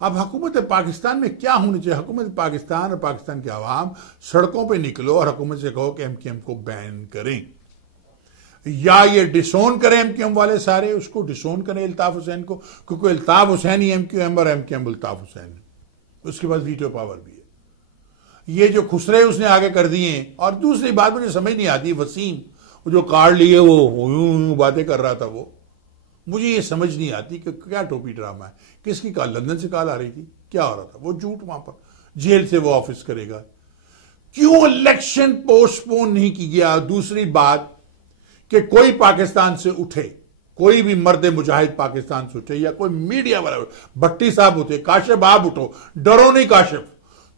अब हुकूमत पाकिस्तान में क्या होनी चाहिए? हुकूमत पाकिस्तान और पाकिस्तान के अवाम सड़कों पे निकलो और हुकूमत से कहो कि एमक्यूएम को बैन करें, या ये डिसोन करें एमक्यूएम वाले सारे, उसको डिसोन करें इल्ताफ हुसैन को, क्योंकि इल्ताफ हुसैन ही एमक्यूएम और एमक्यूएम इल्ताफ हुसैन है। उसके पास वीटो पावर भी है। ये जो खुसरे उसने आगे कर दिए। और दूसरी बात मुझे समझ नहीं आती, वसीम जो कार्ड लिए वो बातें कर रहा था, वो मुझे ये समझ नहीं आती कि क्या टोपी ड्रामा है। किसकी कॉल? लंदन से कॉल आ रही थी, क्या हो रहा था? वो झूठ वहां पर जेल से वो ऑफिस करेगा। क्यों इलेक्शन पोस्टपोन नहीं की गया? दूसरी बात कि कोई पाकिस्तान से उठे, कोई भी मर्द मुजाहिद पाकिस्तान से उठे, या कोई मीडिया वाला, भट्टी साहब उठे, काशिफ आप उठो, डरो नहीं काशिफ,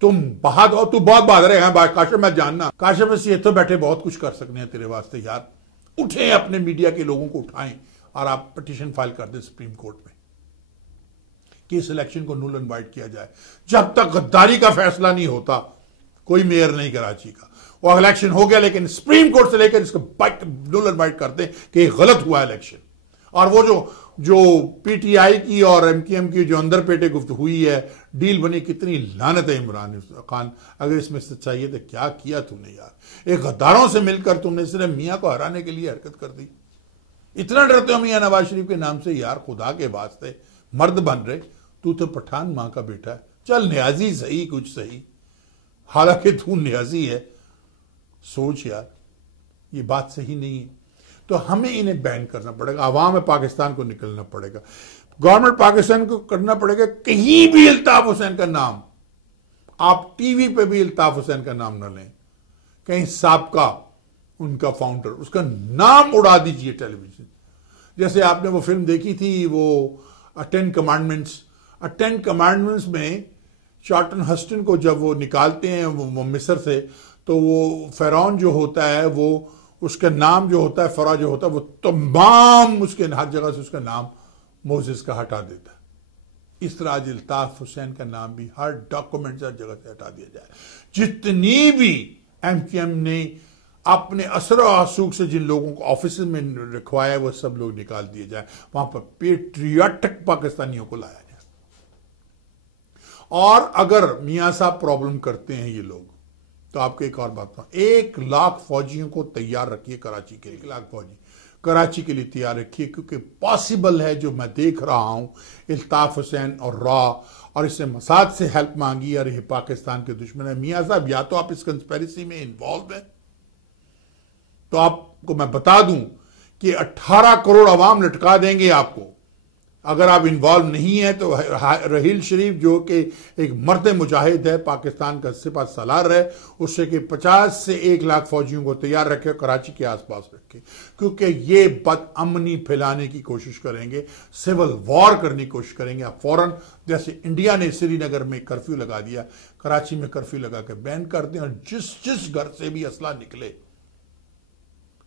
तुम बहादुर, तू बहुत बहादुर है काशिफ, मैं जानना काशिफ से तो बैठे बहुत कुछ कर सकते हैं तेरे वास्ते यार। उठे, अपने मीडिया के लोगों को उठाएं और आप पिटीशन फाइल कर दें सुप्रीम कोर्ट में कि इस इलेक्शन को नुल एंड वाइट किया जाए। जब तक गद्दारी का फैसला नहीं होता, कोई मेयर नहीं कराची का। वो इलेक्शन हो गया, लेकिन सुप्रीम कोर्ट से लेकर इसको नुल एंड वाइट करते कि गलत हुआ इलेक्शन। और वो जो पीटीआई की और एमक्यूएम की जो अंदर पेटे गुफ्त हुई है, डील बनी, कितनी लानत है इमरान खान। अगर इसमें सच्चाई है तो क्या किया तूने यार? एक गद्दारों से मिलकर तुमने सिर्फ मियाँ को हराने के लिए हरकत कर दी। इतना डरते हो मियाँ नवाज शरीफ के नाम से यार? खुदा के वास्ते मर्द बन रहे। तू तो पठान माँ का बेटा है, चल न्याजी सही, कुछ सही, हालांकि तू न्याजी है। सोच यार, ये बात सही नहीं है। तो हमें इन्हें बैन करना पड़ेगा, अवाम पाकिस्तान को निकलना पड़ेगा, गवर्नमेंट पाकिस्तान को करना पड़ेगा। कहीं भी इल्ताफ हुसैन का नाम, आप टीवी पे भी इल्ताफ हुसैन का नाम ना लें। कहीं साबका उनका फाउंडर, उसका नाम उड़ा दीजिए टेलीविजन। जैसे आपने वो फिल्म देखी थी, वो 10 कमांडमेंट्स। 10 कमांडमेंट्स में चार्ल्टन हस्टन को जब वो निकालते हैं वो मिस्र से, तो वो फिरौन जो होता है, वो उसका नाम जो होता है, फरा जो होता है, वो तमाम उसके हर जगह से उसका नाम मोसेस का हटा देता है। इस तरह आज इल्ताफ हुसैन का नाम भी हर डॉक्यूमेंट हर जगह से हटा दिया जाए। जितनी भी एमक्यूएम ने अपने असर और आसूक से जिन लोगों को ऑफिस में रखवाया, वो सब लोग निकाल दिए जाए। वहां पर पेट्रियाटिक पाकिस्तानियों को लाया जाए। और अगर मियां साहब प्रॉब्लम करते हैं ये लोग, तो आपको एक और बात बताऊं, 1 लाख फौजियों को तैयार रखिए कराची के लिए, 1 लाख फौजी कराची के लिए तैयार रखिए, क्योंकि पॉसिबल है जो मैं देख रहा हूं, इल्ताफ हुसैन और रॉ और इसने मसाद से हेल्प मांगी और ये पाकिस्तान के दुश्मन है। मियां साहब या तो आप इस कंस्पेरेसी में इन्वॉल्व हैं, तो आपको मैं बता दूं कि 18 करोड़ अवाम लटका देंगे आपको। अगर आप इन्वॉल्व नहीं है तो रहील शरीफ जो कि एक मर्द मुजाहिद है, पाकिस्तान का सिपा सालार है, उससे कि 50 से 1 लाख फौजियों को तैयार रखे, कराची के आसपास रखे, क्योंकि ये बदअमनी फैलाने की कोशिश करेंगे, सिविल वॉर करने की कोशिश करेंगे। आप फौरन, जैसे इंडिया ने श्रीनगर में कर्फ्यू लगा दिया, कराची में कर्फ्यू लगा के बैन कर दें, और जिस घर से भी असला निकले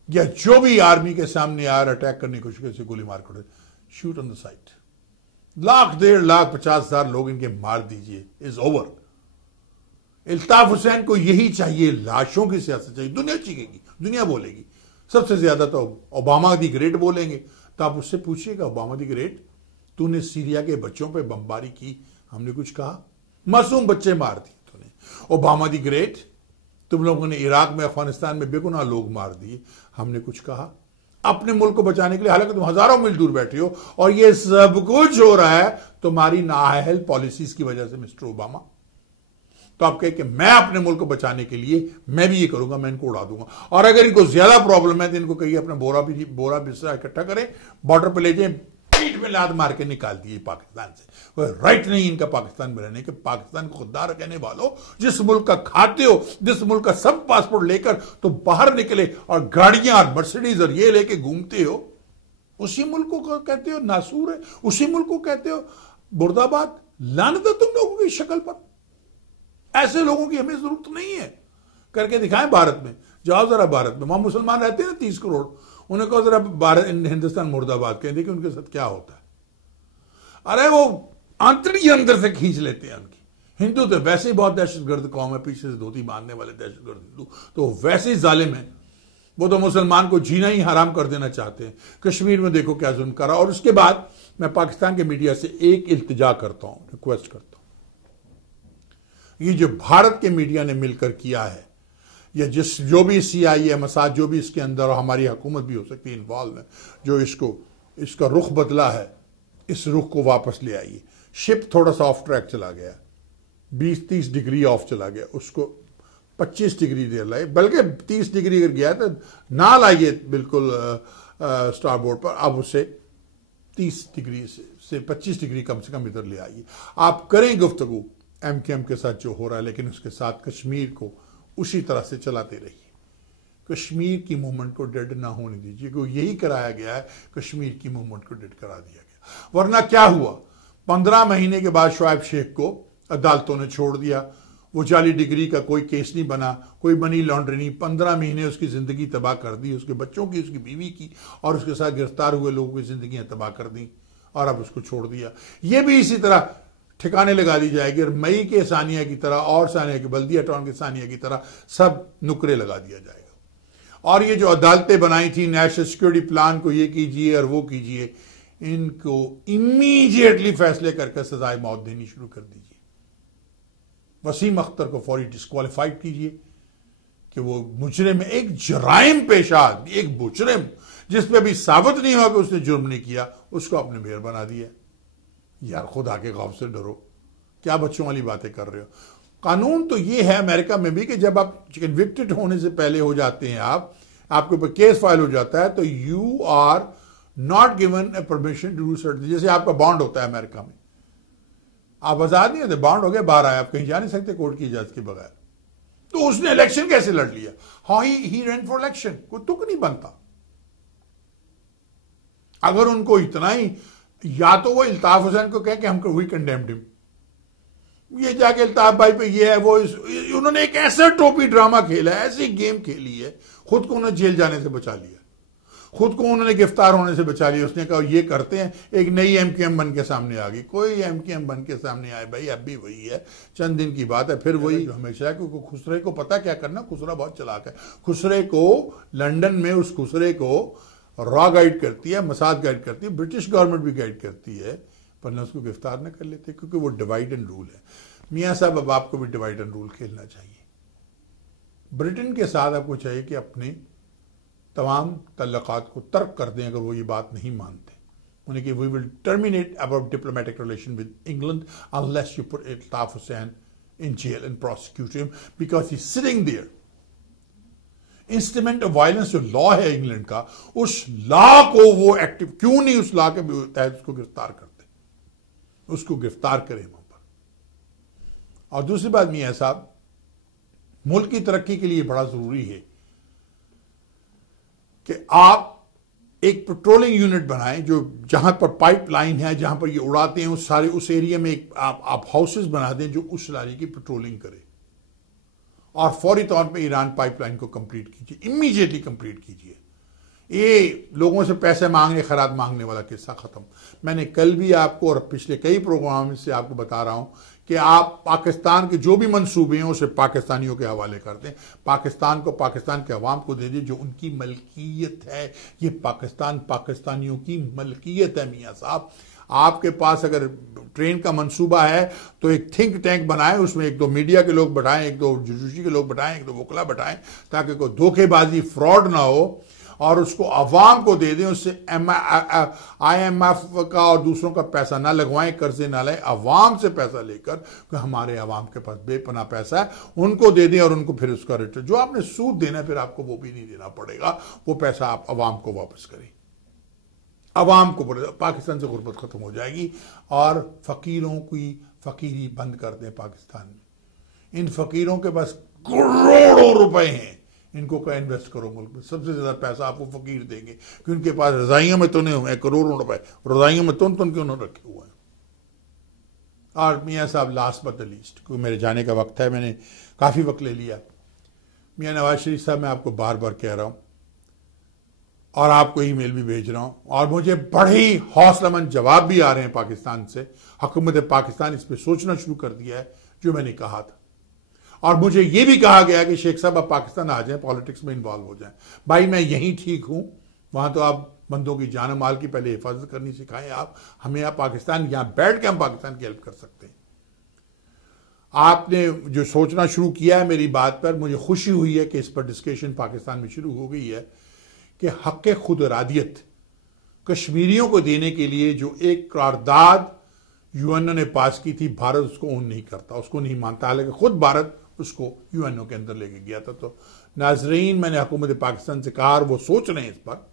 या जो भी आर्मी के सामने आ रहा अटैक करने की कोशिश करे, गोली मार कर shoot on the side. 1 lakh 1.5 lakh 50,000 लोग इनके मार दीजिए, इज ओवर। इल्ताफ हुसैन को यही चाहिए, लाशों की सियासत चाहिए। दुनिया चीखेगी, दुनिया बोलेगी, सबसे ज्यादा तो ओबामा दी ग्रेट बोलेंगे। तो आप उससे पूछिएगा, ओबामा दी ग्रेट, तूने सीरिया के बच्चों पे बमबारी की, हमने कुछ कहा? मासूम बच्चे मार दिए तूने। ओबामा दी ग्रेट, तुम लोगों ने इराक में, अफगानिस्तान में बेगुनाह लोग मार दिए, हमने कुछ कहा? अपने मुल्क को बचाने के लिए, हालांकि तुम हजारों मील दूर बैठे हो, और ये सब कुछ हो रहा है तुम्हारी नाअहल पॉलिसीज की वजह से मिस्टर ओबामा। तो आप कहें कि मैं अपने मुल्क को बचाने के लिए मैं भी ये करूंगा, मैं इनको उड़ा दूंगा। और अगर इनको ज्यादा प्रॉब्लम है तो इनको कहिए अपना बोरा बिस्तर इकट्ठा करें, बॉर्डर पर ले जाए, पीठ में लात मार के निकाल दिए पाकिस्तान से। राइट नहीं इनका पाकिस्तान में रहने के। पाकिस्तान को खुददार कहने वालों, जिस मुल्क का खाते हो, जिस मुल्क का सब पासपोर्ट लेकर तो बाहर निकले और गाड़ियां और मर्सिडीज और ये लेके घूमते हो, उसी मुल्क को कहते हो नासूर है, उसी मुल्क को कहते हो मुर्दाबाद। लानत है तुम लोगों की शक्ल पर। ऐसे लोगों की हमें जरूरत नहीं है। करके दिखाएं भारत में, जाओ जरा भारत में, वहां मुसलमान रहते हैं ना 30 करोड़, उन्हें कहो जरा भारत हिंदुस्तान मुर्दाबाद कहें, देखिए उनके साथ क्या होता है। अरे वो आंतड़ी अंदर से खींच लेते हैं उनकी। हिंदू तो वैसे ही बहुत दहशतगर्द कौम है, पीछे से धोती बांधने वाले दहशतगर्द हिंदू तो वैसे ही जालिम है। वो तो मुसलमान को जीना ही हराम कर देना चाहते हैं। कश्मीर में देखो क्या जुल्म करा। और उसके बाद मैं पाकिस्तान के मीडिया से एक इल्तिजा करता हूं, रिक्वेस्ट करता हूं, ये जो भारत के मीडिया ने मिलकर किया है, या जो भी CIA मसाद, जो भी इसके अंदर, और हमारी हुकूमत भी हो सकती है इन्वॉल्व है, जो इसका रुख बदला है, इस रुख को वापस ले आइए। शिप थोड़ा सा ऑफ ट्रैक चला गया, 20-30 डिग्री ऑफ चला गया, उसको 25 डिग्री देर लाए, बल्कि 30 डिग्री अगर गया तो ना लाइए बिल्कुल स्टारबोर्ड पर, अब उसे 30 डिग्री से 25 डिग्री कम से कम इधर ले आइए। आप करें गुफ्तगू MKM के साथ जो हो रहा है, लेकिन उसके साथ कश्मीर को उसी तरह से चलाते रहिए। कश्मीर की मूवमेंट को डेड ना होने दीजिए, क्योंकि यही कराया गया है, कश्मीर की मूवमेंट को डेड करा दिया गया। वरना क्या हुआ, 15 महीने के बाद शुआइब शेख को अदालतों ने छोड़ दिया। वो जाली डिग्री का कोई केस नहीं बना, कोई मनी लॉन्ड्री नहीं। 15 महीने उसकी जिंदगी तबाह कर दी, उसके बच्चों की, उसकी बीवी की, और उसके साथ गिरफ्तार हुए लोगों की जिंदगियां तबाह कर दी, और अब उसको छोड़ दिया। ये भी इसी तरह ठिकाने लगा दी जाएगी, और मई के सानिया की तरह और सानिया की, बल्दिया टाउन के सानिया की तरह सब नुकरे लगा दिया जाएगा। और ये जो अदालतें बनाई थी, नेशनल सिक्योरिटी प्लान को ये कीजिए और वो कीजिए, इनको इमीडिएटली फैसले करके सजाए मौत देनी शुरू कर दीजिए। वसीम अख्तर को फौरी डिस्क्वालीफाइड कीजिए कि वो मुजरिम, एक जराइम पेशा आदमी, एक मुजरिम जिस पे अभी साबित नहीं हुआ कि उसने जुर्म नहीं किया, उसको अपने मेयर बना दिया। यार खुदा के खौफ से डरो, क्या बच्चों वाली बातें कर रहे हो। कानून तो ये है अमेरिका में भी कि जब आप कन्विक्टेड होने से पहले हो जाते हैं, आपके ऊपर केस फाइल हो जाता है, तो you are not given a permission to do certain. जैसे आपका बॉन्ड होता है अमेरिका में, आप आजाद नहीं होते, बॉन्ड हो गया, बाहर आए, आप कहीं जा नहीं सकते कोर्ट की इजाजत के बगैर। तो उसने इलेक्शन कैसे लड़ लिया? हाँ, ही रन फॉर इलेक्शन, कोई तुक नहीं बनता। अगर उनको इतना ही, या तो वो इल्ताफ हुसैन को कह के हम वी कंडेम्ड हिम, ये जाके इल्ताफ भाई पे ये है वो, उन्होंने एक ऐसा टोपी ड्रामा खेला है, ऐसी गेम खेली है, खुद को उन्होंने जेल जाने से बचा लिया, खुद को उन्होंने गिरफ्तार होने से बचा लिया। उसने कहा ये करते हैं, एक नई MKM बन के सामने आ गई। कोई MKM बन के सामने आए भाई, अब भी वही है, चंद दिन की बात है, फिर वही हमेशा है। क्योंकि खुसरे को पता क्या करना, खुसरा बहुत चालाक है। खुसरे को लंदन में, उस खुसरे को रॉ गाइड करती है, मसाद गाइड करती है, ब्रिटिश गवर्नमेंट भी गाइड करती है, पर न उसको गिरफ्तार न कर लेते, क्योंकि वो डिवाइड एंड रूल है। मियाँ साहब अब आपको भी डिवाइड एंड रूल खेलना चाहिए। ब्रिटेन के साथ आपको चाहिए कि अपने तमाम तल्लुकात को तर्क कर दें अगर वो ये बात नहीं मानते। उन्हें कि we will terminate our diplomatic relation with England unless you put Altaf Hussain in jail and prosecute him because he sitting there. Instrument of violence जो लॉ है इंग्लैंड का, उस लॉ को वो एक्टिव क्यों नहीं उस लॉ के तहत उसको गिरफ्तार करते, उसको गिरफ्तार करें वहां पर। और दूसरी बात मियां साहब, मुल्क की तरक्की के लिए बड़ा जरूरी है कि आप एक पेट्रोलिंग यूनिट बनाएं जो जहां पर पाइपलाइन है, जहां पर ये उड़ाते हैं उस सारे उस एरिया में एक आप हाउसेस बना दें जो उस लारी की पेट्रोलिंग करे और फौरी तौर पे ईरान पाइपलाइन को कंप्लीट कीजिए, इमीडिएटली कंप्लीट कीजिए। ये लोगों से पैसे मांगने खराब मांगने वाला किस्सा खत्म। मैंने कल भी आपको और पिछले कई प्रोग्राम से आपको बता रहा हूं कि आप पाकिस्तान के जो भी मंसूबे हैं उसे पाकिस्तानियों के हवाले कर दें, पाकिस्तान को पाकिस्तान के अवाम को दे दें जो उनकी मलकियत है। ये पाकिस्तान पाकिस्तानियों की मलकियत है मियाँ साहब। आपके पास अगर ट्रेन का मंसूबा है तो एक थिंक टैंक बनाएं, उसमें एक दो मीडिया के लोग बैठाएं, एक दो जुडिशरी के लोग बैठाएं, एक दो वकला बैठाएं, ताकि कोई धोखेबाजी फ्रॉड ना हो और उसको अवाम को दे दें। उससे IMF का और दूसरों का पैसा ना लगवाएं, कर्जे ना लें, अवाम से पैसा लेकर कि हमारे अवाम के पास बेपना पैसा है उनको दे दें और उनको फिर उसका रिटर्न जो आपने सूद देना फिर आपको वो भी नहीं देना पड़ेगा, वो पैसा आप अवाम को वापस करें। अवाम को पाकिस्तान से गुर्बत खत्म हो जाएगी और फकीरों की फकीरी बंद कर दें पाकिस्तान में। इन फकीरों के पास करोड़ों रुपए हैं, इनको का इन्वेस्ट करो मुल्क में, सबसे ज्यादा पैसा आपको फकीर देंगे क्योंकि उनके पास रजाइयों में तो नहीं हुए करोड़ों रुपए, रजाइयों में तुन क्यों उन्होंने रखे हुए हैं। और मियाँ साहब लास्ट बट द लीस्ट, क्योंकि मेरे जाने का वक्त है, मैंने काफी वक्त ले लिया। मियाँ नवाज शरीफ साहब, मैं आपको बार बार कह रहा हूं और आपको ईमेल भी भेज रहा हूं और मुझे बड़े ही हौसलामंद जवाब भी आ रहे हैं पाकिस्तान से। हुकूमत पाकिस्तान इस पर सोचना शुरू कर दिया है जो मैंने कहा था। और मुझे यह भी कहा गया कि शेख साहब आप पाकिस्तान आ जाएं, पॉलिटिक्स में इन्वॉल्व हो जाएं। भाई मैं यहीं ठीक हूं, वहां तो आप बंदों की जान माल की पहले हिफाजत करनी सिखाएं आप हमें। आप पाकिस्तान यहां बैठ के हम पाकिस्तान की हेल्प कर सकते हैं। आपने जो सोचना शुरू किया है मेरी बात पर, मुझे खुशी हुई है कि इस पर डिस्कशन पाकिस्तान में शुरू हो गई है कि हक खुद इरादियत कश्मीरियों को देने के लिए जो एक करारदाद यूएनओ ने पास की थी, भारत उसको ओन नहीं करता, उसको नहीं मानता, हालांकि खुद भारत उसको यूएनओ के अंदर लेके गया था। तो नाजरीन, मैंने हुकूमत पाकिस्तान से कहा और वो सोच रहे हैं, इस पर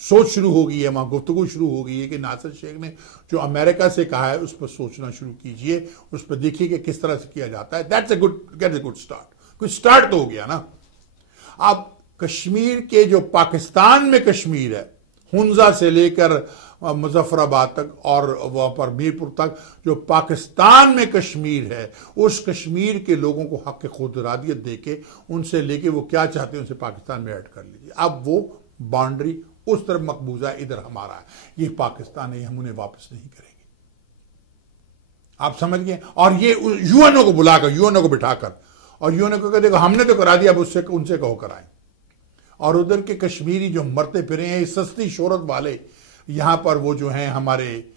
सोच शुरू हो गई है, वहां गुफ्तगू शुरू हो गई है कि नासिर शेख ने जो अमेरिका से कहा है उस पर सोचना शुरू कीजिए, उस पर देखिए कि किस तरह से किया जाता है। That's a good start। कुछ स्टार्ट तो हो गया ना। अब कश्मीर के जो पाकिस्तान में कश्मीर है, हुंजा से लेकर मुजफ्फराबाद तक और वहां पर मीरपुर तक जो पाकिस्तान में कश्मीर है, उस कश्मीर के लोगों को हक खुद इरादियत देके उनसे लेके वो क्या चाहते हैं उनसे पाकिस्तान में ऐड कर लीजिए। अब वो बाउंड्री उस तरफ मकबूजा है, इधर हमारा है, ये पाकिस्तान है, हम उन्हें वापस नहीं करेंगे। आप समझ गए। और ये यूएनओ को बुलाकर, यूएनओ को बिठाकर और यूएनओ को देखो हमने तो करा दिया, अब उससे उनसे कहो कराएं। और उधर के कश्मीरी जो मरते फिरे हैं, सस्ती शोहरत वाले, यहां पर वो जो हैं हमारे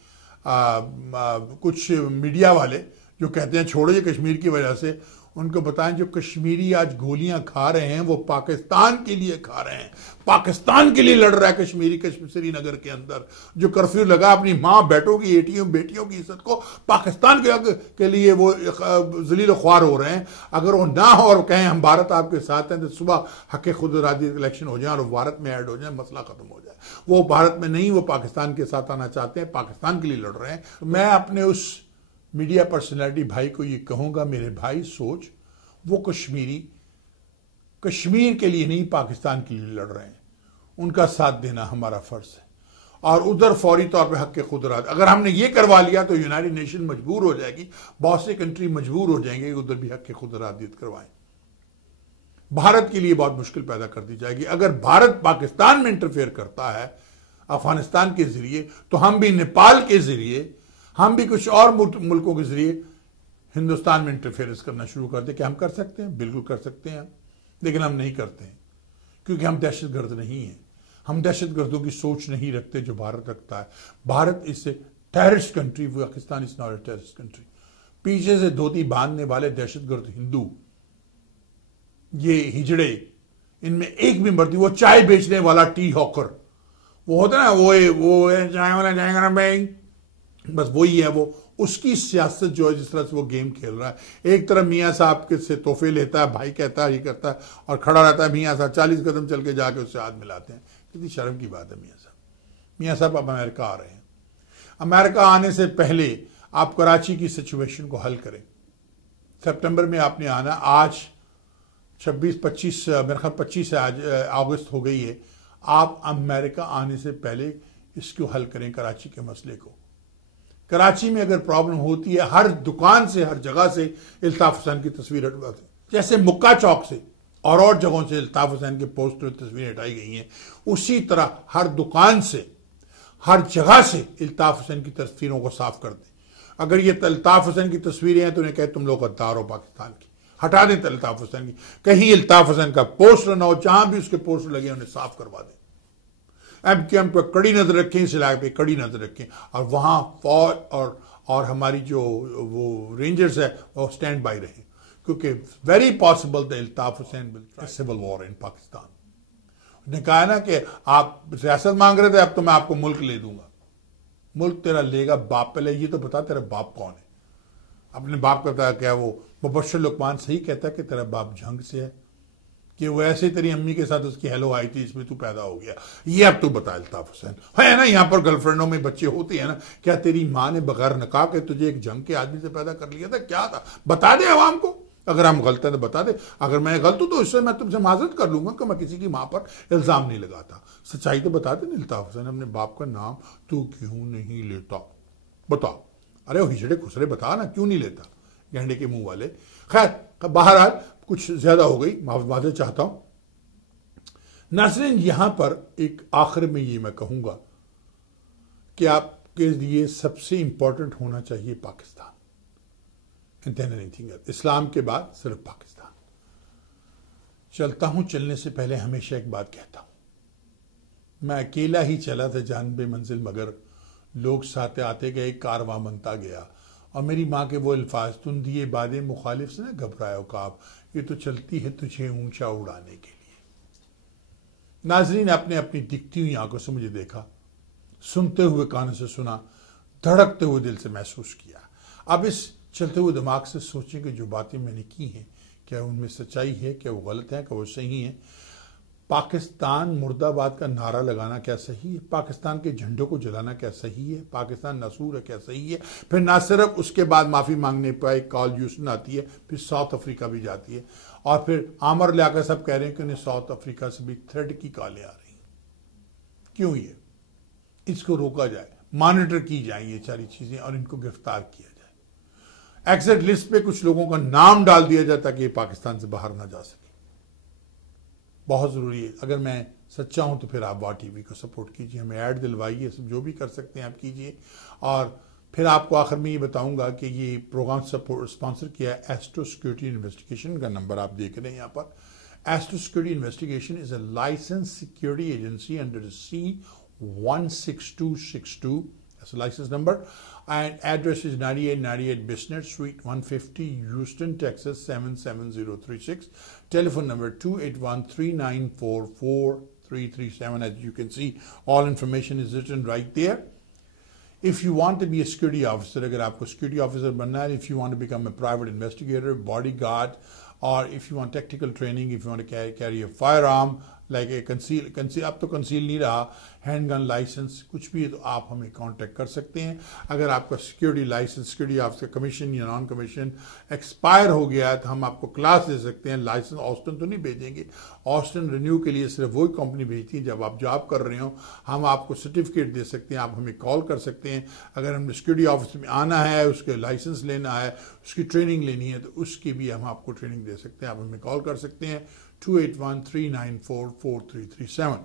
कुछ मीडिया वाले जो कहते हैं छोड़िए कश्मीर की वजह से, उनको बताएं जो कश्मीरी आज गोलियां खा रहे हैं वो पाकिस्तान के लिए खा रहे हैं, पाकिस्तान के लिए लड़ रहा है कश्मीरी। श्रीनगर के अंदर जो कर्फ्यू लगा, अपनी माँ बेटों की बेटियों की इज्जत को पाकिस्तान के लिए वो जलील ख्वार हो रहे हैं। अगर वो ना हो और कहें हम भारत आपके साथ हैं, तो सुबह हक खुद इरादी इलेक्शन हो जाए और भारत में ऐड हो जाए, मसला खत्म हो जाए। वो भारत में नहीं, वो पाकिस्तान के साथ आना चाहते हैं, पाकिस्तान के लिए लड़ रहे हैं। तो मैं अपने उस मीडिया पर्सनैलिटी भाई को ये कहूंगा, मेरे भाई सोच, वो कश्मीरी कश्मीर के लिए नहीं पाकिस्तान के लिए लड़ रहे हैं, उनका साथ देना हमारा फर्ज है। और उधर फौरी तौर पे हक खुद इरादा अगर हमने ये करवा लिया तो यूनाइटेड नेशन मजबूर हो जाएगी, बहुत सी कंट्री मजबूर हो जाएंगे कि उधर भी हक खुद इरादियत करवाएं। भारत के लिए बहुत मुश्किल पैदा कर दी जाएगी। अगर भारत पाकिस्तान में इंटरफेयर करता है अफगानिस्तान के जरिए, तो हम भी नेपाल के जरिए, हम भी कुछ और मुल्कों के जरिए हिंदुस्तान में इंटरफेरेंस करना शुरू कर दे। क्या हम कर सकते हैं? बिल्कुल कर सकते हैं, लेकिन हम नहीं करते हैं क्योंकि हम दहशतगर्द नहीं हैं। हम दहशतगर्दों की सोच नहीं रखते जो भारत रखता है। Bharat is a terrorist country, Pakistan is not a terrorist country. पीछे से धोती बांधने वाले दहशतगर्द हिंदू, ये हिजड़े, इनमें एक भी मर्दी, वो चाय बेचने वाला टी हॉकर, वो होता है ना, वो चाय वाला जाएगा ना भाई, बस वही है वो। उसकी सियासत जो है, जिस तरह से वो गेम खेल रहा है, एक तरफ मियाँ साहब के से तोहफे लेता है, भाई कहता है, ये करता है, और खड़ा रहता है मियाँ साहब 40 कदम चल के जाके उससे हाथ मिलाते हैं। कितनी शर्म की बात है मियाँ साहब। मियाँ साहब अब अमेरिका आ रहे हैं। अमेरिका आने से पहले आप कराची की सिचुएशन को हल करें। सितंबर में आपने आना, आज 26 मेरे ख्याल 25 से आज अगस्त हो गई है। आप अमेरिका आने से पहले इसको हल करें, कराची के मसले को। कराची में अगर प्रॉब्लम होती है, हर दुकान से, हर जगह से इल्ताफ हुसैन की तस्वीर हटवाते हैं। जैसे मुक्का चौक से और जगहों से इल्ताफ हुसैन के पोस्टर तस्वीरें हटाई गई हैं, उसी तरह हर दुकान से, हर जगह से इल्ताफ हुसैन की तस्वीरों को साफ कर दें। अगर ये इल्ताफ हुसैन की तस्वीरें हैं तो उन्हें कहे तुम लोग गद्दार हो पाकिस्तान की, हटा दें इल्ताफ हुसैन की। कहीं इल्ताफ हुसैन का पोस्टर ना हो, जहां भी उसके पोस्टर लगे उन्हें साफ करवा दें। एमक्यूएम पर कड़ी नजर रखें, इस इलाके पे कड़ी नजर रखें, और वहां फौज और हमारी जो वो रेंजर्स है वो स्टैंड बाई रहें, क्योंकि very possible the Altaf Hussain will civil war in Pakistan. ने कहा ना कि आप रियासत मांग रहे थे, अब तो मैं आपको मुल्क ले दूंगा। मुल्क तेरा लेगा बाप, पहले ये तो बता तेरा बाप कौन है। अपने बाप का बता, क्या वो मुबश्शिर लुकमान सही कहता है कि तेरा बाप जंग से है, कि वो ऐसे तेरी अम्मी के साथ उसकी हेलो आई थी, इसमें तू पैदा हो गया। ये अब तू बता इल्ताफ हुसैन, है ना, यहाँ पर गर्लफ्रेंडों में बच्चे होते हैं ना, क्या तेरी माँ ने बगैर निकाह के तुझे एक जंग के आदमी से पैदा कर लिया था? क्या था बता दे अवाम को। अगर हम गलत हैं तो बता दे, अगर मैं गलत हूं तो इससे मैं तुमसे माजरत कर लूंगा कि मैं किसी की माँ पर इल्जाम नहीं लगाता। सच्चाई तो बता दे इल्ताफ हुसैन, अपने बाप का नाम तू क्यों नहीं लेता? बता। अरे वो हिजड़े खुसरे बता ना, क्यों नहीं लेता, गेंडे के मुंह वाले। खैर बहरहाल कुछ ज्यादा हो गई, माफी चाहता हूं। नाज़रीन, यहां पर एक आखिर में ये मैं कहूंगा कि आपके लिए सबसे इंपॉर्टेंट होना चाहिए पाकिस्तान, इस्लाम के बाद सिर्फ पाकिस्तान। चलता हूं, चलने से पहले हमेशा एक बात कहता हूं, मैं अकेला ही चला था जानबे मंजिल, मगर लोग साथ आते गए, कारवां बनता गया। और मेरी माँ के वो अल्फाज, तुम दिए बादे मुखालिफ से ना घबरायो काब, ये तो चलती है तुझे ऊंचा उड़ाने के लिए। नाजरीन, आपने अपनी दिखती हुई आंखों से मुझे देखा, सुनते हुए कानों से सुना, धड़कते हुए दिल से महसूस किया। अब इस चलते हुए दिमाग से सोचें कि जो बातें मैंने की हैं, क्या उनमें सच्चाई है, क्या वो गलत है, क्या वो सही है। पाकिस्तान मुर्दाबाद का नारा लगाना क्या सही है? पाकिस्तान के झंडों को जलाना क्या सही है? पाकिस्तान नसूर है क्या सही है? फिर ना सिर्फ उसके बाद माफ़ी मांगने पर एक कॉल यूसन आती है, फिर साउथ अफ्रीका भी जाती है, और फिर आमर लाकर सब कह रहे हैं कि उन्हें साउथ अफ्रीका से भी थ्रेड की कॉलें आ रही हैं। क्यों? ये इसको रोका जाए, मॉनिटर की जाए ये सारी चीज़ें, और इनको गिरफ्तार किया जाए। एग्जिट लिस्ट पे कुछ लोगों का नाम डाल दिया जाए ताकि ये पाकिस्तान से बाहर ना जा सके। बहुत ज़रूरी है। अगर मैं सच्चा हूं तो फिर आप वाह टीवी को सपोर्ट कीजिए, हमें ऐड दिलवाइए, सब जो भी कर सकते हैं आप कीजिए। और फिर आपको आखिर में ये बताऊंगा कि ये प्रोग्राम स्पॉन्सर किया है एस्ट्रो सिक्योरिटी इन्वेस्टिगेशन का नंबर आप देख रहे हैं यहाँ पर। Astro security investigation is a licence security agency under C16262 that's a license number, and address is 9898 Bisnet Suite 150 Houston, Texas 77036. Telephone number 281-394-4337. As you can see, all information is written right there. If you want to be a security officer, अगर आपको security officer बनना है, if you want to become a private investigator, bodyguard, or if you want technical training, if you want to carry a firearm, like a conceal अब तो conceal नहीं रहा, hand gun licence, कुछ भी है तो आप हमें कांटेक्ट कर सकते हैं। अगर आपका सिक्योरिटी लाइसेंस, सिक्योरिटी आपका कमीशन या नॉन कमीशन एक्सपायर हो गया है तो हम आपको क्लास दे सकते हैं। लाइसेंस ऑस्टिन तो नहीं भेजेंगे, ऑस्टिन रिन्यू के लिए सिर्फ वही कंपनी भेजती है जब आप जॉब कर रहे हो। हम आपको सर्टिफिकेट दे सकते हैं, आप हमें कॉल कर सकते हैं। अगर हमें सिक्योरिटी ऑफिस में आना है, उसके लाइसेंस लेना है, उसकी ट्रेनिंग लेनी है, तो उसकी भी हम आपको ट्रेनिंग दे सकते हैं। आप हमें कॉल कर सकते हैं 281-394-4337।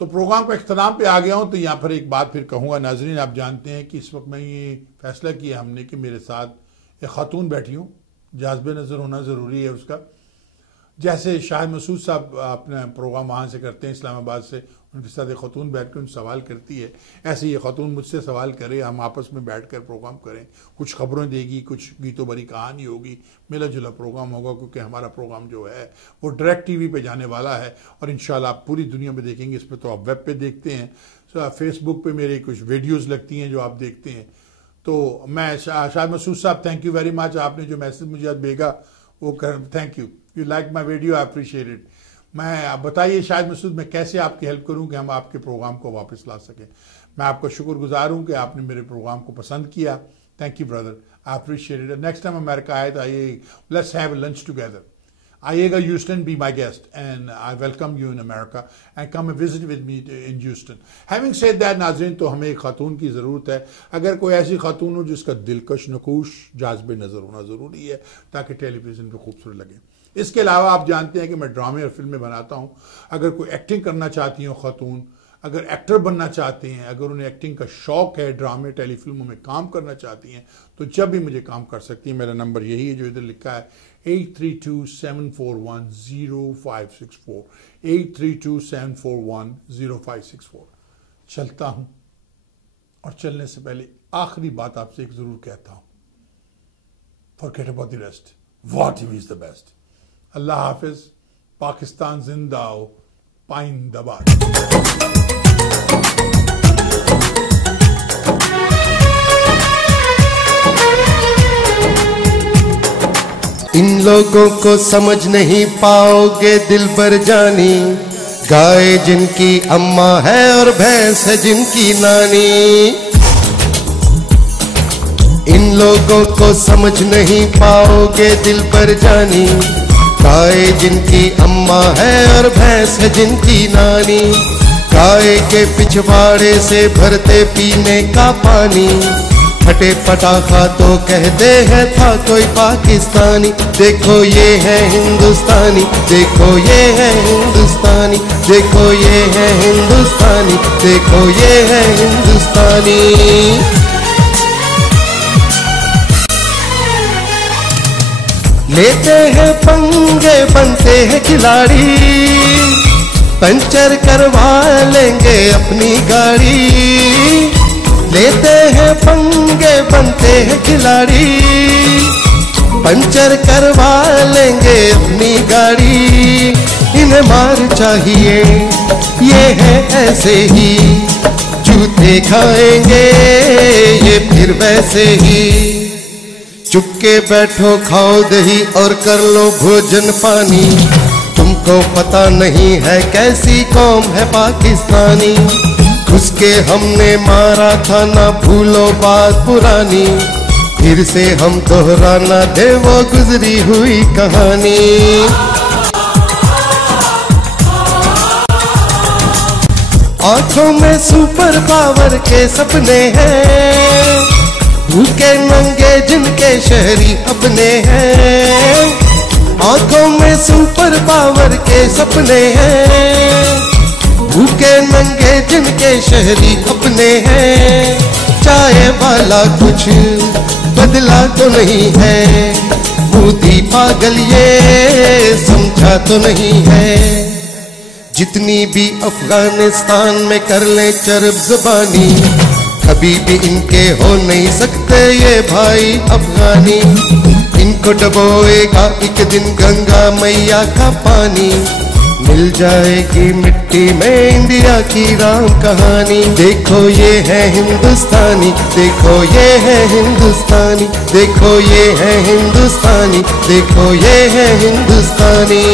तो प्रोग्राम का इख्तिताम पे आ गया हूं, तो यहां पर एक बात फिर कहूंगा। नाजरीन, आप जानते हैं कि इस वक्त मैं ये फैसला किया हमने कि मेरे साथ एक खातून बैठी हूं, जाज़बे नज़र होना ज़रूरी है उसका। जैसे शाहिद मसूद साहब अपना प्रोग्राम वहाँ से करते हैं इस्लामाबाद से, उनके साथ एक खतून बैठ कर उन सवाल करती है, ऐसे ये खतून मुझसे सवाल करे, हम आपस में बैठ कर प्रोग्राम करें, कुछ खबरों देगी, कुछ गीतों भरी कहानी होगी, मिला जुला प्रोग्राम होगा, क्योंकि हमारा प्रोग्राम जो है वो डायरेक्ट टीवी पे जाने वाला है और इंशाल्लाह आप पूरी दुनिया में देखेंगे। इस पर तो आप वेब पे देखते हैं, तो फेसबुक पे मेरी कुछ वीडियोज़ लगती हैं जो आप देखते हैं। तो मैं शाहिद मसूद साहब, थैंक यू वेरी मच, आपने जो मैसेज मुझे आज भेजा वो कर, thank you like my video, I appreciate it. मैं आप बताइए शाहिद मसूद, मैं कैसे आपकी हेल्प करूं कि हम आपके प्रोग्राम को वापस ला सकें। मैं आपका शुक्रगुजार हूं कि आपने मेरे प्रोग्राम को पसंद किया। Thank you brother, I appreciate it. Next time America आए तो आइए, let's have a lunch together. आइएगा Houston, be my guest and I welcome you in America and come visit with me in Houston. Having said that नाज़रीन, तो हमें एक खातून की ज़रूरत है। अगर कोई ऐसी खातून हो जिसका दिलकश नकूश जाज़्बे नज़र होना ज़रूरी है ताकि टेलीविज़न पर खूबसूरत लगे। इसके अलावा आप जानते हैं कि मैं ड्रामे और फिल्में बनाता हूँ। अगर कोई एक्टिंग करना चाहती हो खातून, अगर एक्टर बनना चाहते हैं, अगर उन्हें एक्टिंग का शौक है, ड्रामे टेलीफिल्मों में काम करना चाहती हैं, तो जब भी मुझे काम कर सकती हैं। मेरा नंबर यही है जो इधर लिखा है, 8327410564, 8327410564। चलता हूँ और चलने से पहले आखिरी बात आपसे एक ज़रूर कहता हूँ, forget about the rest, what is the best. अल्लाह हाफिज, पाकिस्तान जिंदा हो, पाइंदाबाद। इन लोगों को समझ नहीं पाओगे दिलबर जानी, गाय जिनकी अम्मा है और भैंस है जिनकी नानी। इन लोगों को समझ नहीं पाओगे दिलबर जानी, गाय जिनकी अम्मा है और भैंस है जिनकी नानी। गाय के पिछवाड़े से भरते पीने का पानी, फटे पटाखा तो कहते हैं था कोई पाकिस्तानी। देखो ये है हिंदुस्तानी, देखो ये है हिंदुस्तानी, देखो ये है हिंदुस्तानी, देखो ये है हिंदुस्तानी। लेते हैं पंगे, बनते हैं खिलाड़ी, पंचर करवा लेंगे अपनी गाड़ी। लेते हैं पंगे, बनते हैं खिलाड़ी, पंचर करवा लेंगे अपनी गाड़ी। इन्हें मार चाहिए, ये है ऐसे ही, जूते खाएंगे ये फिर वैसे ही। चुपके बैठो, खाओ दही और कर लो भोजन पानी, तुमको पता नहीं है कैसी कौम है पाकिस्तानी। उसके हमने मारा था, ना भूलो बात पुरानी, फिर से हम दोहराना दे वो गुजरी हुई कहानी। आंखों में सुपर पावर के सपने हैं, भूखे नंगे जिनके शहरी अपने हैं। आंखों में सुपर पावर के सपने हैं, भूखे नंगे जिनके शहरी अपने हैं। चाय वाला कुछ बदला तो नहीं है, मोदी पागल ये समझा तो नहीं है। जितनी भी अफगानिस्तान में कर ले चरब ज़बानी, कभी भी इनके हो नहीं सकते ये भाई अफगानी। इनको डबोएगा एक दिन गंगा मैया का पानी, मिल जाएगी मिट्टी में इंडिया की राम कहानी। देखो ये है हिंदुस्तानी, देखो ये है हिंदुस्तानी, देखो ये है हिंदुस्तानी, देखो ये है हिंदुस्तानी।